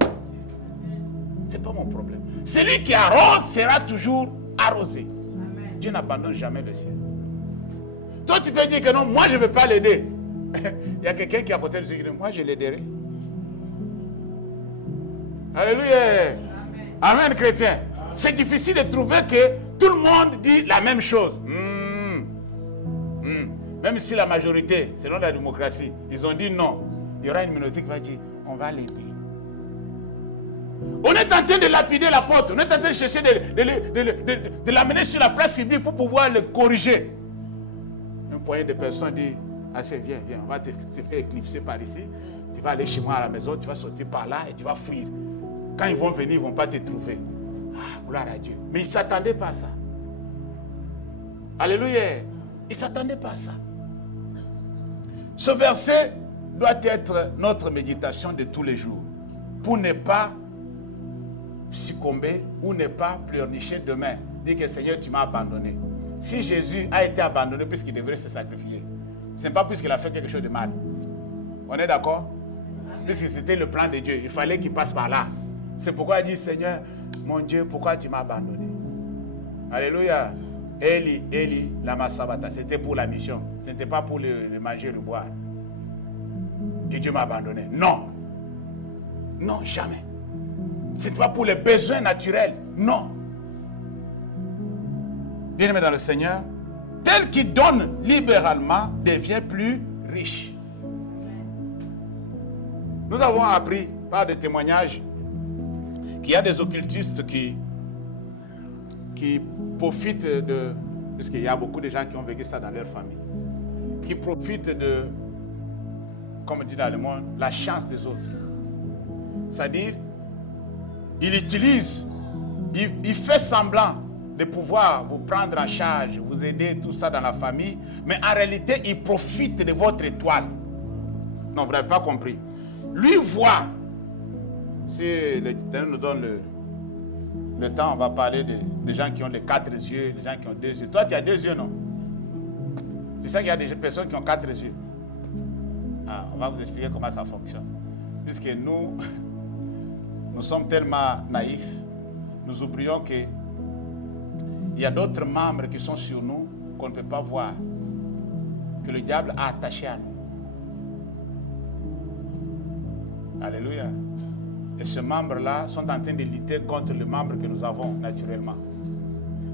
Ce n'est pas mon problème. Celui qui arrose sera toujours arrosé. Amen. Dieu n'abandonne jamais le ciel. Toi, tu peux dire que non, moi je ne vais pas l'aider. Il y a quelqu'un qui est à côté de lui qui dit, moi je l'aiderai. Alléluia. Amen, Amen chrétien. C'est difficile de trouver que tout le monde dit la même chose. Même si la majorité, selon la démocratie, ils ont dit non, il y aura une minorité qui va dire, on va l'aider. On est en train de lapider l'apôtre, on est en train de chercher de l'amener sur la place publique pour pouvoir le corriger. Un poignet de personnes dit, assez viens, on va te faire éclipser par ici, tu vas aller chez moi à la maison, tu vas sortir par là et tu vas fuir. Quand ils vont venir, ils ne vont pas te trouver. Ah, gloire à Dieu. Mais ils ne s'attendaient pas à ça. Alléluia. Ils ne s'attendaient pas à ça. Ce verset doit être notre méditation de tous les jours pour ne pas succomber ou ne pas pleurnicher demain. Dire que Seigneur, tu m'as abandonné. Si Jésus a été abandonné puisqu'il devrait se sacrifier, ce n'est pas puisqu'il a fait quelque chose de mal. On est d'accord? Puisque c'était le plan de Dieu, il fallait qu'il passe par là. C'est pourquoi il dit, Seigneur, mon Dieu, pourquoi tu m'as abandonné? Alléluia. Eli, Eli, lama sabata. C'était pour la mission. Ce n'était pas pour le manger, le boire. Que Dieu m'a abandonné. Non. Non, jamais. Ce n'était pas pour les besoins naturels. Non. Bien-aimé dans le Seigneur, tel qui donne libéralement devient plus riche. Nous avons appris par des témoignages qu'il y a des occultistes qui profitent de... Parce qu'il y a beaucoup de gens qui ont vécu ça dans leur famille. Qui profitent de, comme on dit dans le monde, la chance des autres. C'est-à-dire, il utilise, il fait semblant de pouvoir vous prendre en charge, vous aider, tout ça dans la famille, mais en réalité, il profite de votre étoile. Non, vous n'avez pas compris. Lui voit, si l'Éternel nous donne le temps, on va parler des gens qui ont les 4 yeux, des gens qui ont 2 yeux. Toi, tu as 2 yeux, non? Tu sais qu'il y a des personnes qui ont 4 yeux. Ah, on va vous expliquer comment ça fonctionne. Puisque nous sommes tellement naïfs, nous oublions qu'il y a d'autres membres qui sont sur nous qu'on ne peut pas voir, que le diable a attachés à nous. Alléluia. Et ces membres-là sont en train de lutter contre les membres que nous avons naturellement.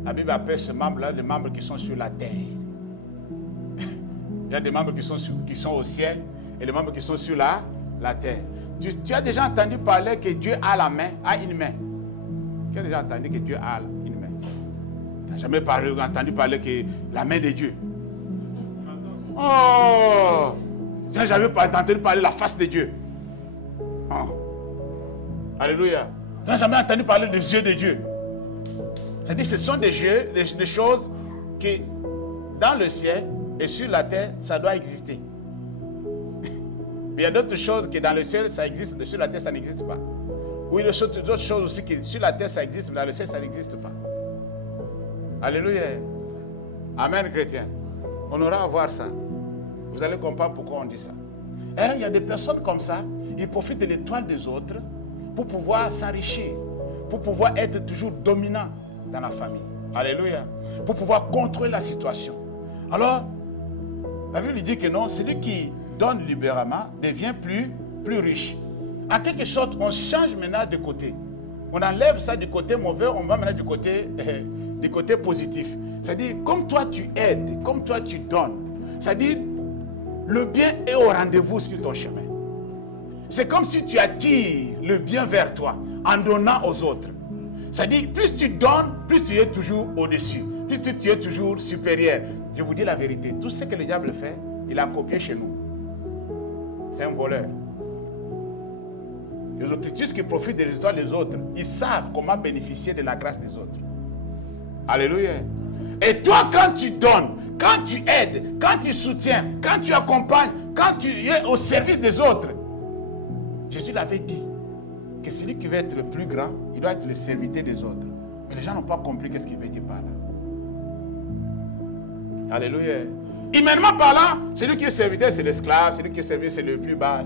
La Bible appelle ces membres-là des membres qui sont sur la terre. Il y a des membres qui sont au ciel et les membres qui sont sur la terre. Tu as déjà entendu parler que Dieu a une main. Tu as déjà entendu que Dieu a une main. Tu n'as jamais entendu parler que la main de Dieu. Oh! Tu n'as jamais entendu parler de la face de Dieu. Oh. Alléluia. Tu n'as jamais entendu parler des yeux de Dieu. C'est-à-dire que ce sont des yeux, des choses qui, dans le ciel et sur la terre, ça doit exister. Mais il y a d'autres choses qui dans le ciel, ça existe, mais sur la terre, ça n'existe pas. Oui, d'autres choses aussi qui sur la terre, ça existe, mais dans le ciel, ça n'existe pas. Alléluia. Amen, chrétien. On aura à voir ça. Vous allez comprendre pourquoi on dit ça. Et il y a des personnes comme ça, ils profitent de l'étoile des autres pour pouvoir s'enrichir, pour pouvoir être toujours dominant dans la famille. Alléluia. Pour pouvoir contrôler la situation. Alors, la Bible dit que non, celui qui donne libéralement devient plus riche. En quelque sorte, on change maintenant de côté. On enlève ça du côté mauvais, on va maintenant du côté positif. C'est-à-dire, comme toi tu aides, comme toi tu donnes, c'est-à-dire, le bien est au rendez-vous sur ton chemin. C'est comme si tu attires le bien vers toi en donnant aux autres. C'est-à-dire, plus tu donnes, plus tu es toujours au-dessus. Plus tu es toujours supérieur. Je vous dis la vérité. Tout ce que le diable fait, il a copié chez nous. C'est un voleur. Les occultistes qui profitent des résultats des autres, ils savent comment bénéficier de la grâce des autres. Alléluia. Et toi, quand tu donnes, quand tu aides, quand tu soutiens, quand tu accompagnes, quand tu es au service des autres, Jésus l'avait dit que celui qui veut être le plus grand, il doit être le serviteur des autres. Mais les gens n'ont pas compris qu'est-ce qu'il veut dire par là. Alléluia. Humainement parlant, celui qui est serviteur, c'est l'esclave, celui qui est serviteur, c'est le plus bas,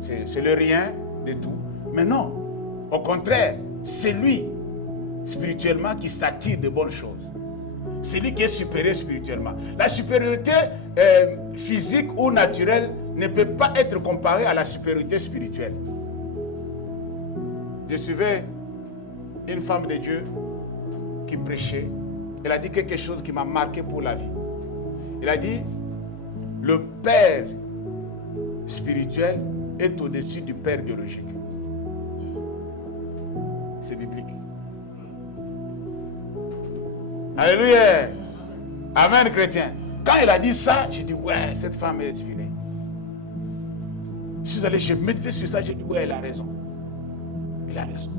c'est le rien de tout. Mais non, au contraire, c'est lui, spirituellement, qui s'attire de bonnes choses. C'est lui qui est supérieur spirituellement. La supériorité physique ou naturelle ne peut pas être comparée à la supériorité spirituelle. Je suivais une femme de Dieu qui prêchait. Elle a dit quelque chose qui m'a marqué pour la vie. Elle a dit, le père spirituel est au-dessus du père biologique. C'est biblique. Alléluia. Amen, chrétien. Quand elle a dit ça, j'ai dit, ouais, cette femme est inspirée. Je suis allé, j'ai médité sur ça, j'ai dit, ouais, elle a raison. Il a raison.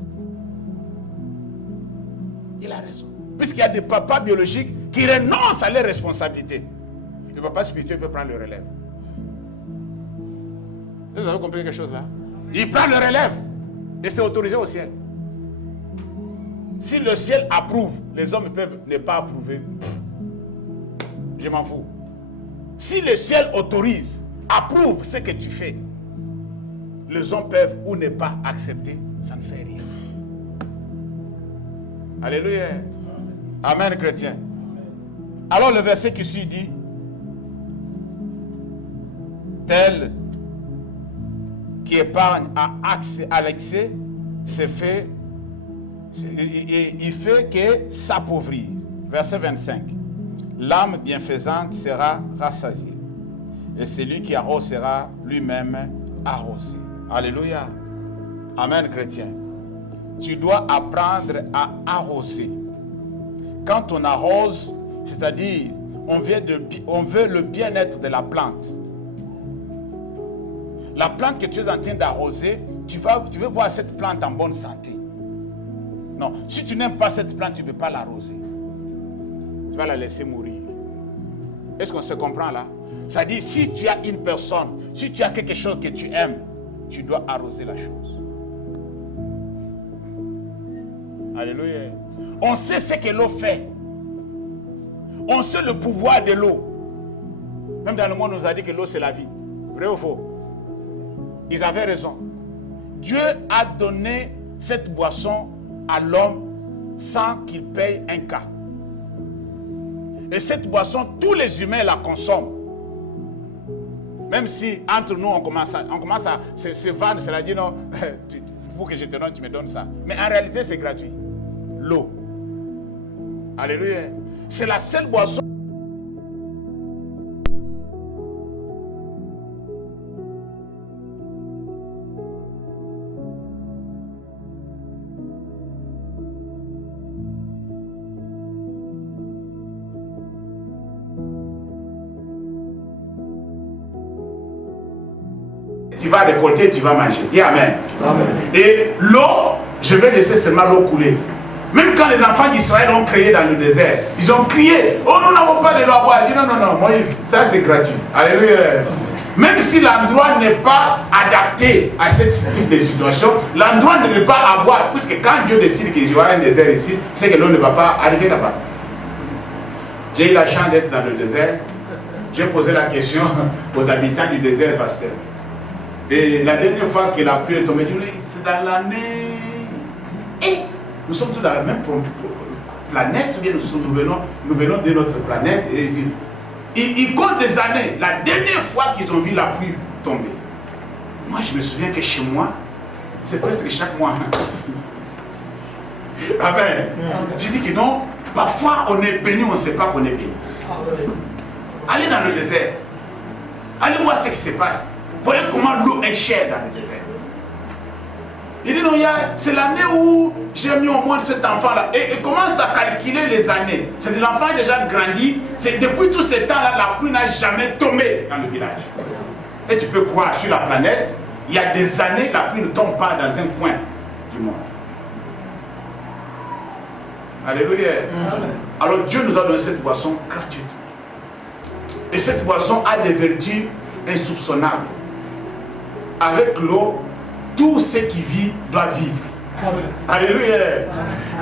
Il a raison. Puisqu'il y a des papas biologiques qui renoncent à leurs responsabilités. Le papa spirituel peut prendre le relève. Vous avez compris quelque chose là? Il prend le relève. Et c'est autorisé au ciel. Si le ciel approuve, les hommes peuvent ne pas approuver. Je m'en fous. Si le ciel autorise, approuve ce que tu fais, les hommes peuvent ou ne pas accepter, ça ne fait rien. Alléluia. Amen, chrétien. Alors le verset qui suit dit, tel qui épargne à l'excès, c'est fait, il fait que s'appauvrir. Verset 25. L'âme bienfaisante sera rassasiée, et celui qui arrose sera lui-même arrosé. Alléluia. Amen, chrétien. Tu dois apprendre à arroser. Quand on arrose, c'est-à-dire on veut le bien-être de la plante. La plante que tu es en train d'arroser, tu veux voir cette plante en bonne santé. Non, si tu n'aimes pas cette plante, tu ne peux pas l'arroser. Tu vas la laisser mourir. Est-ce qu'on se comprend là? Ça dit, si tu as une personne, si tu as quelque chose que tu aimes, tu dois arroser la chose. Alléluia. On sait ce que l'eau fait. On sait le pouvoir de l'eau. Même dans le monde, on nous a dit que l'eau c'est la vie. Vrai ou faux? Ils avaient raison. Dieu a donné cette boisson à l'homme sans qu'il paye un cas. Et cette boisson, tous les humains la consomment. Même si entre nous, on commence à se vendre, cela dit non, pour que je te donne, tu me donnes ça. Mais en réalité, c'est gratuit. L'eau. Alléluia. C'est la seule boisson. Tu vas récolter, tu vas manger. Dis Amen. Amen. Et l'eau, je vais laisser seulement l'eau couler. Même quand les enfants d'Israël ont crié dans le désert, ils ont crié, oh nous n'avons pas de l'eau à boire. Il dit non, Moïse, ça c'est gratuit. Alléluia. Même si l'endroit n'est pas adapté à ce type de situation, l'endroit ne veut pas avoir, puisque quand Dieu décide qu'il y aura un désert ici, c'est que l'eau ne va pas arriver là-bas. J'ai eu la chance d'être dans le désert. J'ai posé la question aux habitants du désert, pasteur. Et la dernière fois que la pluie est tombée, c'est dans l'année. Et nous sommes tous dans la même planète, ou bien nous venons de notre planète. Et ils comptent des années. La dernière fois qu'ils ont vu la pluie tomber. Moi, je me souviens que chez moi, c'est presque chaque mois. Amen. Je dis que non, parfois on est béni, on ne sait pas qu'on est béni. Allez dans le désert. Allez voir ce qui se passe. Voyez comment l'eau est chère dans le désert. Il dit non, c'est l'année où j'ai mis au moins cet enfant-là. Et il commence à calculer les années. C'est que l'enfant est déjà grandi. C'est depuis tout ce temps-là, la pluie n'a jamais tombé dans le village. Et tu peux croire, sur la planète, il y a des années, la pluie ne tombe pas dans un coin du monde. Alléluia. Alors Dieu nous a donné cette boisson gratuitement. Et cette boisson a des vertus insoupçonnables. Avec l'eau, tout ce qui vit doit vivre. Alléluia.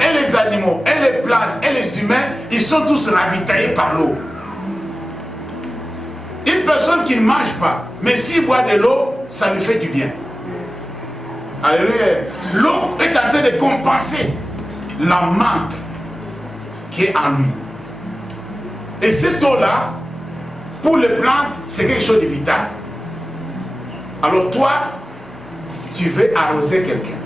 Et les animaux, et les plantes, et les humains, ils sont tous ravitaillés par l'eau. Une personne qui ne mange pas, mais s'il boit de l'eau, ça lui fait du bien. Alléluia. L'eau est en train de compenser la manque qui est en lui. Et cette eau-là, pour les plantes, c'est quelque chose de vital. Alors toi, tu veux arroser quelqu'un.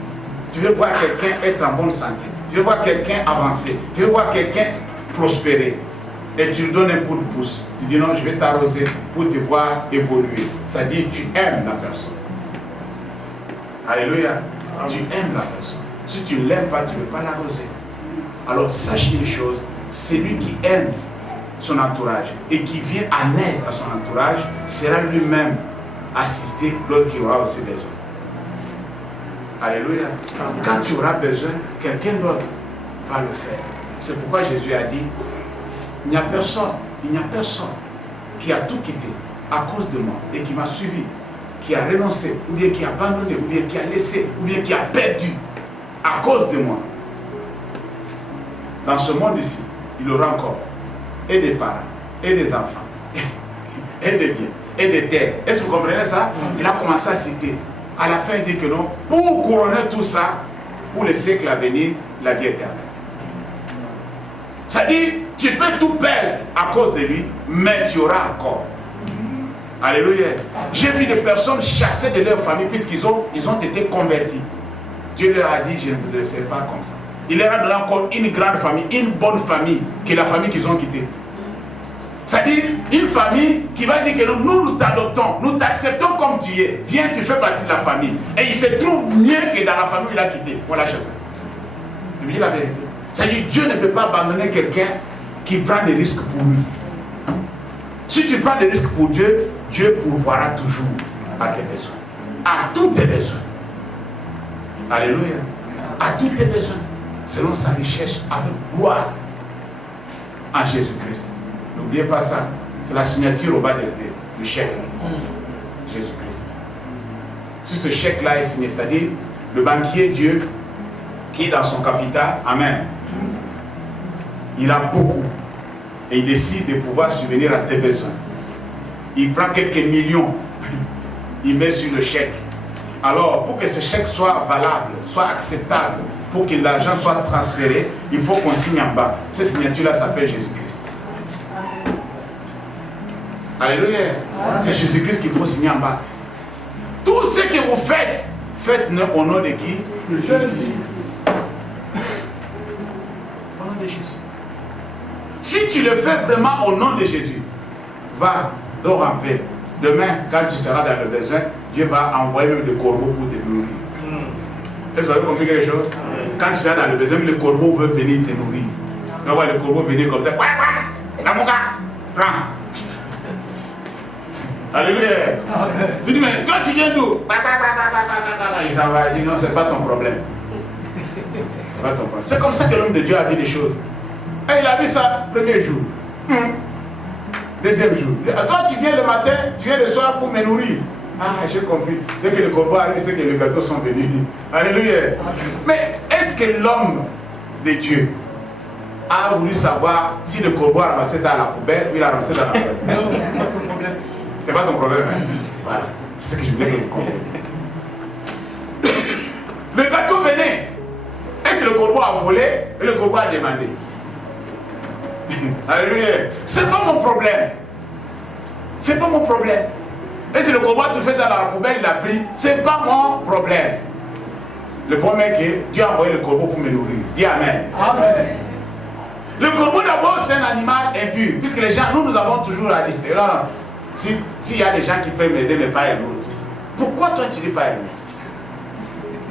Tu veux voir quelqu'un être en bonne santé. Tu veux voir quelqu'un avancer. Tu veux voir quelqu'un prospérer. Et tu lui donnes un coup de pouce. Tu dis non, je vais t'arroser pour te voir évoluer. Ça dit tu aimes la personne. Alléluia. Tu aimes la personne. Si tu ne l'aimes pas, tu ne veux pas l'arroser. Alors sache une chose, celui qui aime son entourage et qui vient en aide à son entourage sera lui-même assisté lorsqu'il aura aussi besoin. Alléluia. Quand tu auras besoin, quelqu'un d'autre va le faire. C'est pourquoi Jésus a dit, il n'y a personne qui a tout quitté à cause de moi et qui m'a suivi, qui a renoncé, ou bien qui a abandonné, ou bien qui a laissé, ou bien qui a perdu à cause de moi. Dans ce monde ici, il aura encore et des parents, et des enfants, et des biens, et des terres. Est-ce que vous comprenez ça? Il a commencé à citer. À la fin, il dit que non, pour couronner tout ça, pour les siècles à venir, la vie éternelle. Ça dit, tu peux tout perdre à cause de lui, mais tu auras encore. Alléluia. J'ai vu des personnes chassées de leur famille puisqu'ils ont été convertis. Dieu leur a dit, je ne vous laisserai pas comme ça. Il leur a donné encore une grande famille, une bonne famille, qui est la famille qu'ils ont quittée. C'est-à-dire une famille qui va dire que nous t'adoptons, nous t'acceptons comme tu es. Viens, tu fais partie de la famille. Et il se trouve mieux que dans la famille où il a quitté. Voilà, chassé. Je vous dis la vérité. C'est-à-dire Dieu ne peut pas abandonner quelqu'un qui prend des risques pour lui. Si tu prends des risques pour Dieu, Dieu pourvoira toujours à tes besoins. À tous tes besoins. Alléluia. À tous tes besoins. Selon sa richesse avec gloire en Jésus-Christ. N'oubliez pas ça. C'est la signature au bas du chèque. Jésus-Christ. Si ce chèque-là est signé, c'est-à-dire le banquier Dieu qui est dans son capital, amen. Il a beaucoup. Et il décide de pouvoir subvenir à tes besoins. Il prend quelques millions. Il met sur le chèque. Alors, pour que ce chèque soit valable, soit acceptable, pour que l'argent soit transféré, il faut qu'on signe en bas. Cette signature-là s'appelle Jésus-Christ. Alléluia. C'est Jésus-Christ qu'il faut signer en bas. Tout ce que vous faites, faites-le au nom de qui? De Jésus. Au nom de Jésus. Si tu le fais vraiment au nom de Jésus, va, dors en paix. Demain, quand tu seras dans le besoin, Dieu va envoyer même des corbeaux pour te nourrir. Est-ce que vous avez compris quelque chose? Quand tu seras dans le besoin, le corbeau veut venir te nourrir. On voit le corbeau venir comme ça. La mouka, prends. Alléluia. Tu dis, mais toi tu viens d'où? Il s'en va, il dit non, c'est pas ton problème. C'est pas ton problème. C'est comme ça que l'homme de Dieu a vu des choses. Et il a vu ça premier jour. Deuxième jour. Toi tu viens le matin, tu viens le soir pour me nourrir. Ah, j'ai compris. Dès que le corbeau arrive, c'est que les gâteaux sont venus. Alléluia. Mais est-ce que l'homme de Dieu a voulu savoir si le corbeau a ramassé dans la poubelle ou il a ramassé dans la poubelle? Non, c'est pas son problème. C'est pas son problème. Hein? Voilà. C'est ce que je voulais que vous compreniez. Le gâteau venait. Est-ce que le corbeau a volé et le corbeau a demandé? Alléluia. C'est pas mon problème. C'est pas mon problème. Et si le corbeau a tout fait dans la poubelle, il a pris, c'est pas mon problème. Le problème est que Dieu a envoyé le corbeau pour me nourrir. Dis Amen. Amen. Le corbeau d'abord c'est un animal impur, puisque les gens, nous avons toujours la liste. Alors, s'il y a des gens qui peuvent m'aider, mais pas un autre. Pourquoi toi tu dis pas un autre?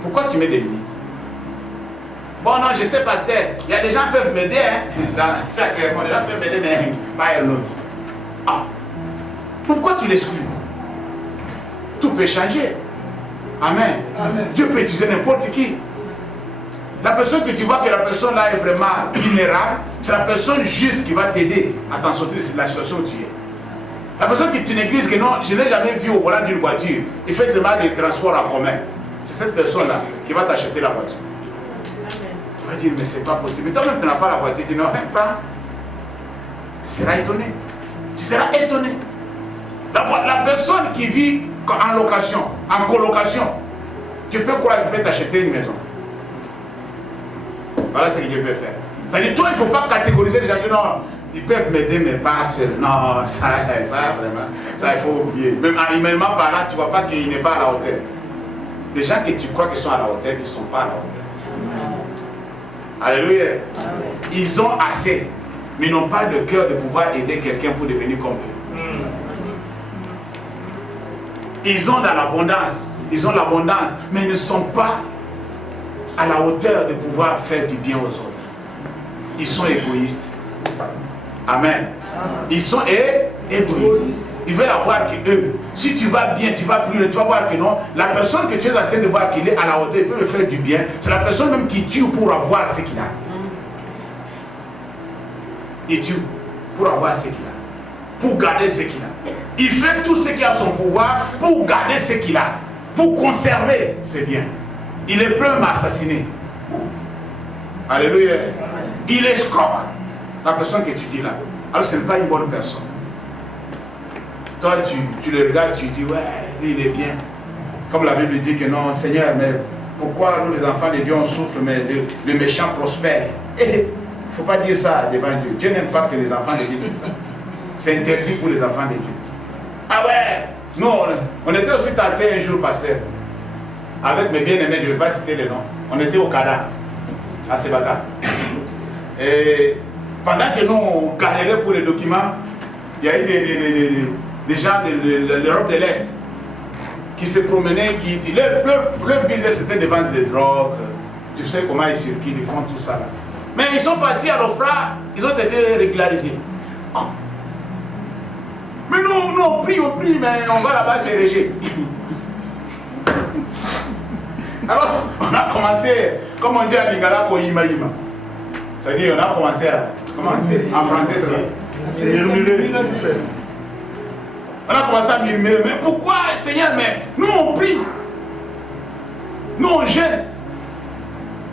Pourquoi tu mets des limites? Bon non, je sais pasteur, il y a des gens qui peuvent m'aider, hein. C'est clairement, les gens peuvent m'aider, mais pas un autre. Ah. Pourquoi tu l'exclus? Tout peut changer. Amen. Amen. Dieu peut utiliser n'importe qui. La personne que tu vois que la personne là est vraiment vulnérable, c'est la personne juste qui va t'aider à t'en sortir de la situation où tu es. La personne que tu négliges, que non, je n'ai jamais vu au volant d'une voiture, il fait tellement des transports en commun. C'est cette personne-là qui va t'acheter la voiture. Tu vas dire, mais c'est pas possible. Mais toi-même, tu n'as pas la voiture. Tu dis, non, prends. Tu seras étonné. Tu seras étonné. La personne qui vit en location, en colocation, tu peux croire qu'il peut t'acheter une maison. Voilà ce que Dieu peut faire. C'est-à-dire, toi, il ne faut pas catégoriser les gens. Non, ils peuvent m'aider, mais pas seuls. Non, ça vraiment, ça, il faut oublier. Même humainement par là, tu ne vois pas qu'il n'est pas à la hauteur. Les gens que tu crois qu'ils sont à la hauteur, ils ne sont pas à la hauteur. Alléluia. Ils ont assez, mais ils n'ont pas le cœur de pouvoir aider quelqu'un pour devenir comme eux. Ils ont dans l'abondance, mais ils ne sont pas à la hauteur de pouvoir faire du bien aux autres. Ils sont égoïstes. Amen. Ils sont égoïstes. Ils veulent avoir que eux. Si tu vas bien, tu vas plus, tu vas voir que non. La personne que tu es en train de voir qu'il est à la hauteur, il peut me faire du bien. C'est la personne même qui tue pour avoir ce qu'il a. Il tue pour avoir ce qu'il a. Pour garder ce qu'il a. Il fait tout ce qui a son pouvoir pour garder ce qu'il a. Pour conserver ses biens. Il est prêt à assassiner. Alléluia. Il escroque la personne que tu dis là. Alors ce n'est pas une bonne personne. Toi tu le regardes, tu dis ouais, lui il est bien. Comme la Bible dit que non, Seigneur, mais pourquoi nous les enfants de Dieu on souffre, mais le méchant prospère? Il ne faut pas dire ça devant Dieu. Dieu n'aime pas que les enfants de Dieu disent ça. C'est interdit pour les enfants de Dieu. Ah ouais, non, on était aussi tentés un jour, pasteur. Avec mes bien-aimés, je ne vais pas citer les noms. On était au Canada, à Sébaza. Et pendant que nous on galérait pour les documents, il y a eu des gens de l'Europe de l'Est qui se promenaient, leur business c'était de vendre des drogues. Tu sais comment ils circulent, ils font tout ça là. Mais ils sont partis à l'OFRA, ils ont été régularisés. Oh. Mais nous on prie, mais on va là-bas s'ériger. Alors, on a commencé, comme on dit à Lingala, Koyima Yima. C'est-à-dire, on a commencé à. Comment? En français, c'est vrai. On a commencé à murmurer. Mais pourquoi, Seigneur? Mais nous, on prie. Nous, on gêne.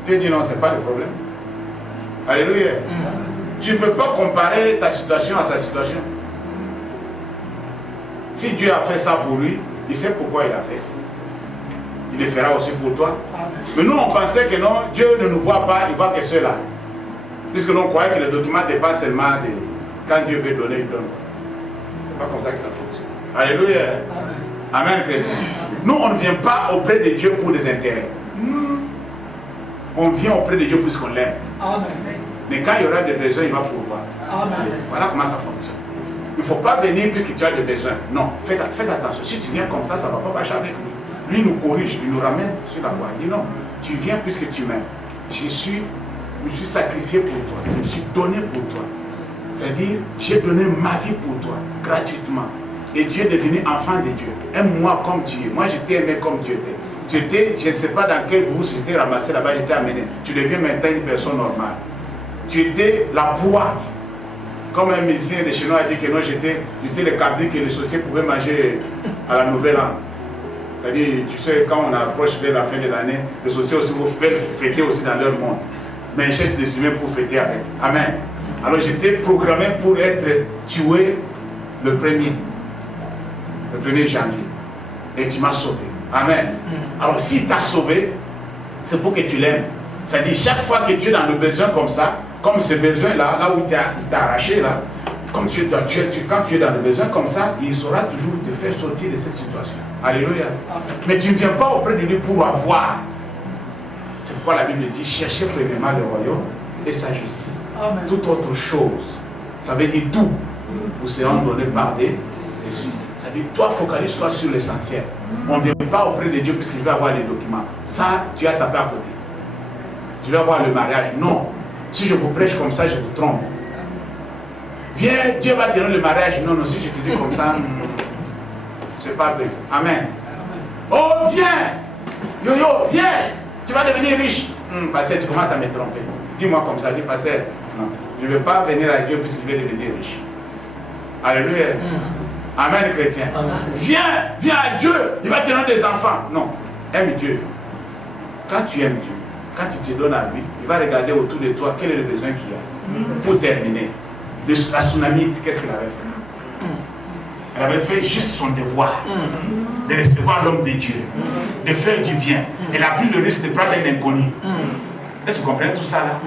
Dieu dit non, ce n'est pas le problème. Alléluia. Tu ne peux pas comparer ta situation à sa situation. Si Dieu a fait ça pour lui, il sait pourquoi il a fait. Il le fera aussi pour toi. Mais nous, on pensait que non, Dieu ne nous voit pas, il voit que ceux-là. Puisque nous, on croyait que le document dépend seulement de quand Dieu veut donner, il donne. C'est pas comme ça que ça fonctionne. Alléluia. Amen, chrétien. Nous, on ne vient pas auprès de Dieu pour des intérêts. On vient auprès de Dieu puisqu'on l'aime. Mais quand il y aura des besoins, il va pourvoir. Voilà comment ça fonctionne. Il ne faut pas venir puisque tu as des besoins. Non, faites attention. Si tu viens comme ça ne va pas marcher avec lui. Lui nous corrige, il nous ramène sur la voie. Il dit non, tu viens puisque tu m'aimes. Je me suis sacrifié pour toi. Je me suis donné pour toi. C'est-à-dire, j'ai donné ma vie pour toi, gratuitement. Et tu es devenu enfant de Dieu. Aime-moi comme tu es. Moi, je t'ai aimé comme tu étais. Tu étais, je ne sais pas dans quelle bourse, je t'ai ramassé là-bas, je t'ai amené. Tu deviens maintenant une personne normale. Tu étais la proie. Comme un musicien de chez nous a dit que non, j'étais le cabri que les sorciers pouvaient manger à la nouvelle an. C'est-à-dire, tu sais, quand on approche vers la fin de l'année, les sorciers aussi vont fêter aussi dans leur monde. Mais ils cherchent des humains pour fêter avec. Amen. Alors j'étais programmé pour être tué le 1er janvier. Et tu m'as sauvé. Amen. Alors s'il t'a sauvé, c'est pour que tu l'aimes. C'est-à-dire, chaque fois que tu es dans le besoin comme ça, comme ce besoin-là, là où il t'a arraché, là, comme quand tu es dans le besoin comme ça, il saura toujours te faire sortir de cette situation. Alléluia. Mais tu ne viens pas auprès de lui pour avoir. C'est pourquoi la Bible dit, cherchez premièrement le royaume et sa justice. Amen. Toute autre chose, ça veut dire tout, vous serez donné par des Jésus. Ça veut dire, toi, focalise-toi sur l'essentiel. On ne vient pas auprès de Dieu puisqu'il veut avoir les documents. Ça, tu as tapé à côté. Je vais avoir le mariage. Non. Si je vous prêche comme ça, je vous trompe. Viens, Dieu va te donner le mariage. Non, non, si je te dis comme ça, c'est pas vrai. Amen. Oh, viens. Yo, viens. Tu vas devenir riche. Pasteur, tu commences à me tromper. Dis-moi comme ça, dis pasteur, non, je ne vais pas venir à Dieu puisque je vais devenir riche. Alléluia. Amen, chrétien. Viens à Dieu, il va te donner des enfants. Non, aime Dieu. Quand tu aimes Dieu, quand tu te donnes à lui, il va regarder autour de toi quel est le besoin qu'il y a. Pour terminer, la tsunamite, qu'est-ce qu'elle avait fait? Elle avait fait juste son devoir de recevoir l'homme de Dieu, de faire du bien. Elle a pris le risque de prendre un inconnu. Est-ce que vous comprenez tout ça là?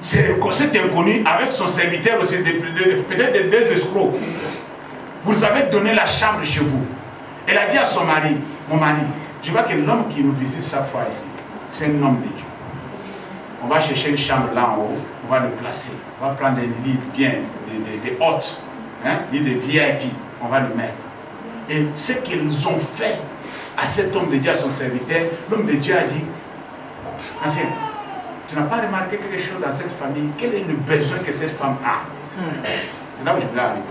C'est cet inconnu avec son serviteur aussi, peut-être des deux escrocs. Vous avez donné la chambre chez vous. Elle a dit à son mari, mon mari, je vois que l'homme qui nous visite chaque fois ici, c'est un homme de Dieu. On va chercher une chambre là en haut, on va le placer. On va prendre des lits bien, des hôtes, lits de VIP, on va le mettre. Et ce qu'ils ont fait à cet homme de Dieu, à son serviteur, l'homme de Dieu a dit, ancien, tu n'as pas remarqué quelque chose dans cette famille? Quel est le besoin que cette femme a? C'est là où je voulais arriver.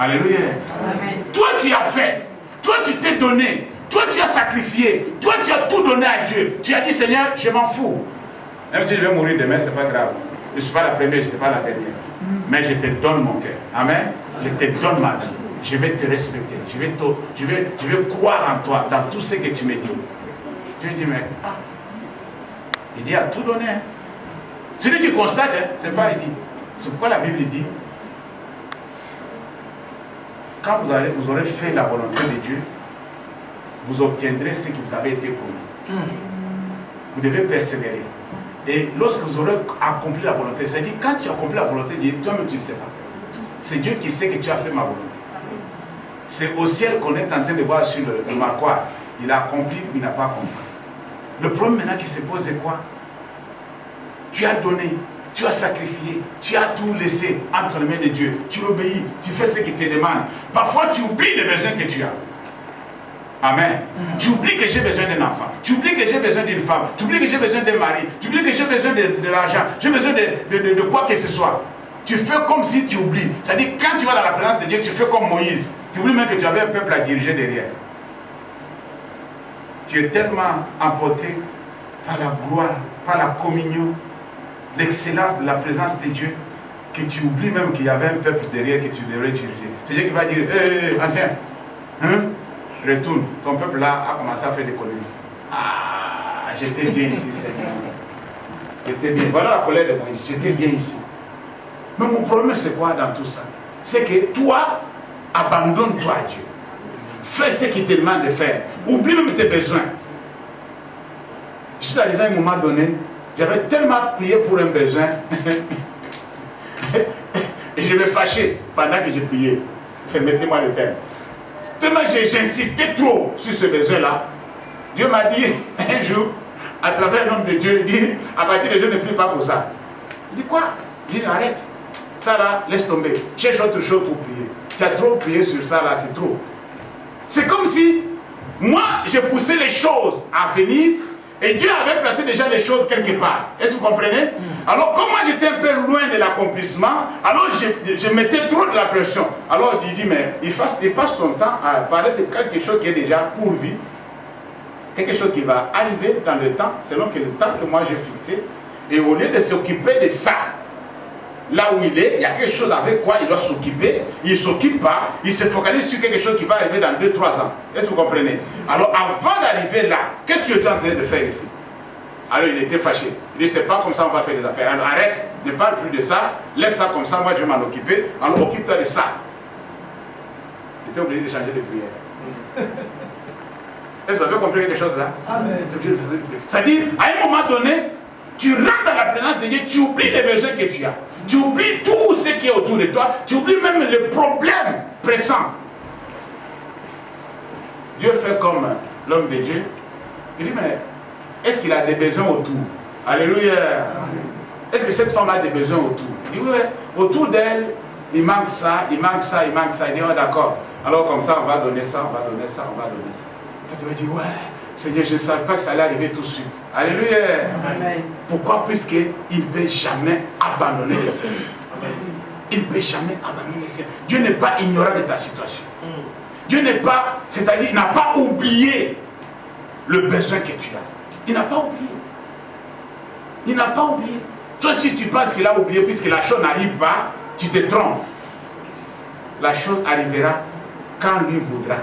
Alléluia. Amen. Toi tu as fait, toi tu t'es donné, toi tu as sacrifié, toi tu as tout donné à Dieu. Tu as dit Seigneur, je m'en fous. Même si je vais mourir demain, c'est pas grave. Je ne suis pas la première, je ne suis pas la dernière. Mais je te donne mon cœur. Amen. Je te donne ma vie. Je vais te respecter. Je vais croire en toi, dans tout ce que tu me dis. Je lui dis, mais il dit à tout donner. Celui qui constate, c'est pas il dit. C'est pourquoi la Bible dit, quand vous aurez fait la volonté de Dieu, vous obtiendrez ce qui vous avait été promis. Vous devez persévérer. Et lorsque vous aurez accompli la volonté, c'est-à-dire quand tu as accompli la volonté de Dieu, toi-même tu ne sais pas. C'est Dieu qui sait que tu as fait ma volonté. C'est au ciel qu'on est en train de voir sur le marquoir. Il a accompli ou il n'a pas accompli. Le problème maintenant qui se pose, c'est quoi? Tu as donné, tu as sacrifié, tu as tout laissé entre les mains de Dieu. Tu obéis, tu fais ce qu'il te demande. Parfois tu oublies les besoins que tu as. Amen. Tu oublies que j'ai besoin d'un enfant. Tu oublies que j'ai besoin d'une femme. Tu oublies que j'ai besoin d'un mari. Tu oublies que j'ai besoin de l'argent. J'ai besoin de quoi que ce soit. Tu fais comme si tu oublies. C'est-à-dire quand tu vas dans la présence de Dieu, tu fais comme Moïse. Tu oublies même que tu avais un peuple à diriger derrière. Tu es tellement emporté par la gloire, par la communion, l'excellence de la présence de Dieu, que tu oublies même qu'il y avait un peuple derrière que tu devrais diriger. C'est Dieu qui va dire, ancien, retourne, ton peuple là a commencé à faire des conneries. Ah, j'étais bien ici, Seigneur. J'étais bien. Voilà la colère de Moïse, j'étais bien ici. Mais mon problème c'est quoi dans tout ça? C'est que toi, abandonne-toi à Dieu. Fais ce qu'il te demande de faire. Oublie même tes besoins. Je suis arrivé à un moment donné, j'avais tellement prié pour un besoin et je me fâchais pendant que j'ai prié. Permettez-moi le terme. Tellement j'insistais trop sur ce besoin-là. Dieu m'a dit un jour, à travers un homme de Dieu, il dit, à partir de Dieu ne prie pas pour ça. Il dit quoi? Il dit arrête. Ça là, laisse tomber. Cherche autre chose pour prier. Tu as trop prié sur ça là, c'est trop. C'est comme si moi, j'ai poussé les choses à venir et Dieu avait placé déjà les choses quelque part. Est-ce que vous comprenez? Alors, comme moi j'étais un peu loin de l'accomplissement, alors je mettais trop de la pression. Alors, il dit, mais il passe son temps à parler de quelque chose qui est déjà pourvu. Quelque chose qui va arriver dans le temps, selon que le temps que moi j'ai fixé. Et au lieu de s'occuper de ça, là où il est, il y a quelque chose avec quoi il doit s'occuper. Il ne s'occupe pas, il se focalise sur quelque chose qui va arriver dans 2-3 ans. Est-ce que vous comprenez? Alors avant d'arriver là, qu'est-ce que je suis en train de faire ici? Alors il était fâché. Il dit, c'est pas comme ça on va faire des affaires. Alors arrête, ne parle plus de ça, laisse ça comme ça, moi je vais m'en occuper. Alors occupe-toi de ça. J'étais obligé de changer de prière. Est-ce que vous avez compris quelque chose là? Amen. C'est-à-dire, à un moment donné, tu rentres dans la présence de Dieu, tu oublies les besoins que tu as. Tu oublies tout ce qui est autour de toi. Tu oublies même les problèmes pressants. Dieu fait comme l'homme de Dieu. Il dit, mais est-ce qu'il a des besoins autour? Alléluia. Est-ce que cette femme a des besoins autour? Il dit, oui, autour d'elle, il manque ça, il manque ça, il manque ça. Il dit, oh, d'accord. Alors comme ça, on va donner ça, on va donner ça, on va donner ça. Tu vas dire, ouais, Seigneur, je ne savais pas que ça allait arriver tout de suite. Alléluia. Amen. Pourquoi? Puisqu'il ne peut jamais abandonner le Seigneur. Il ne peut jamais abandonner le Seigneur. Dieu n'est pas ignorant de ta situation. Dieu n'est pas, c'est-à-dire, il n'a pas oublié le besoin que tu as. Il n'a pas oublié. Il n'a pas oublié. Toi, si tu penses qu'il a oublié, puisque la chose n'arrive pas, tu te trompes. La chose arrivera quand lui voudra.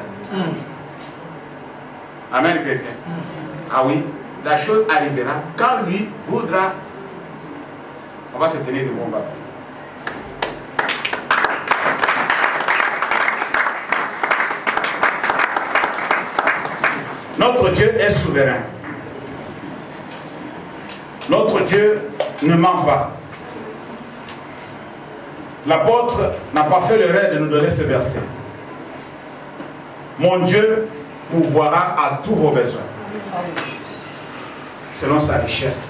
Amen, chrétien. Ah oui, la chose arrivera quand lui voudra. On va se tenir de bon bas. Notre Dieu est souverain. Notre Dieu ne ment pas. L'apôtre n'a pas fait l'erreur de nous donner ce verset. Mon Dieu pourvoira à tous vos besoins, selon sa richesse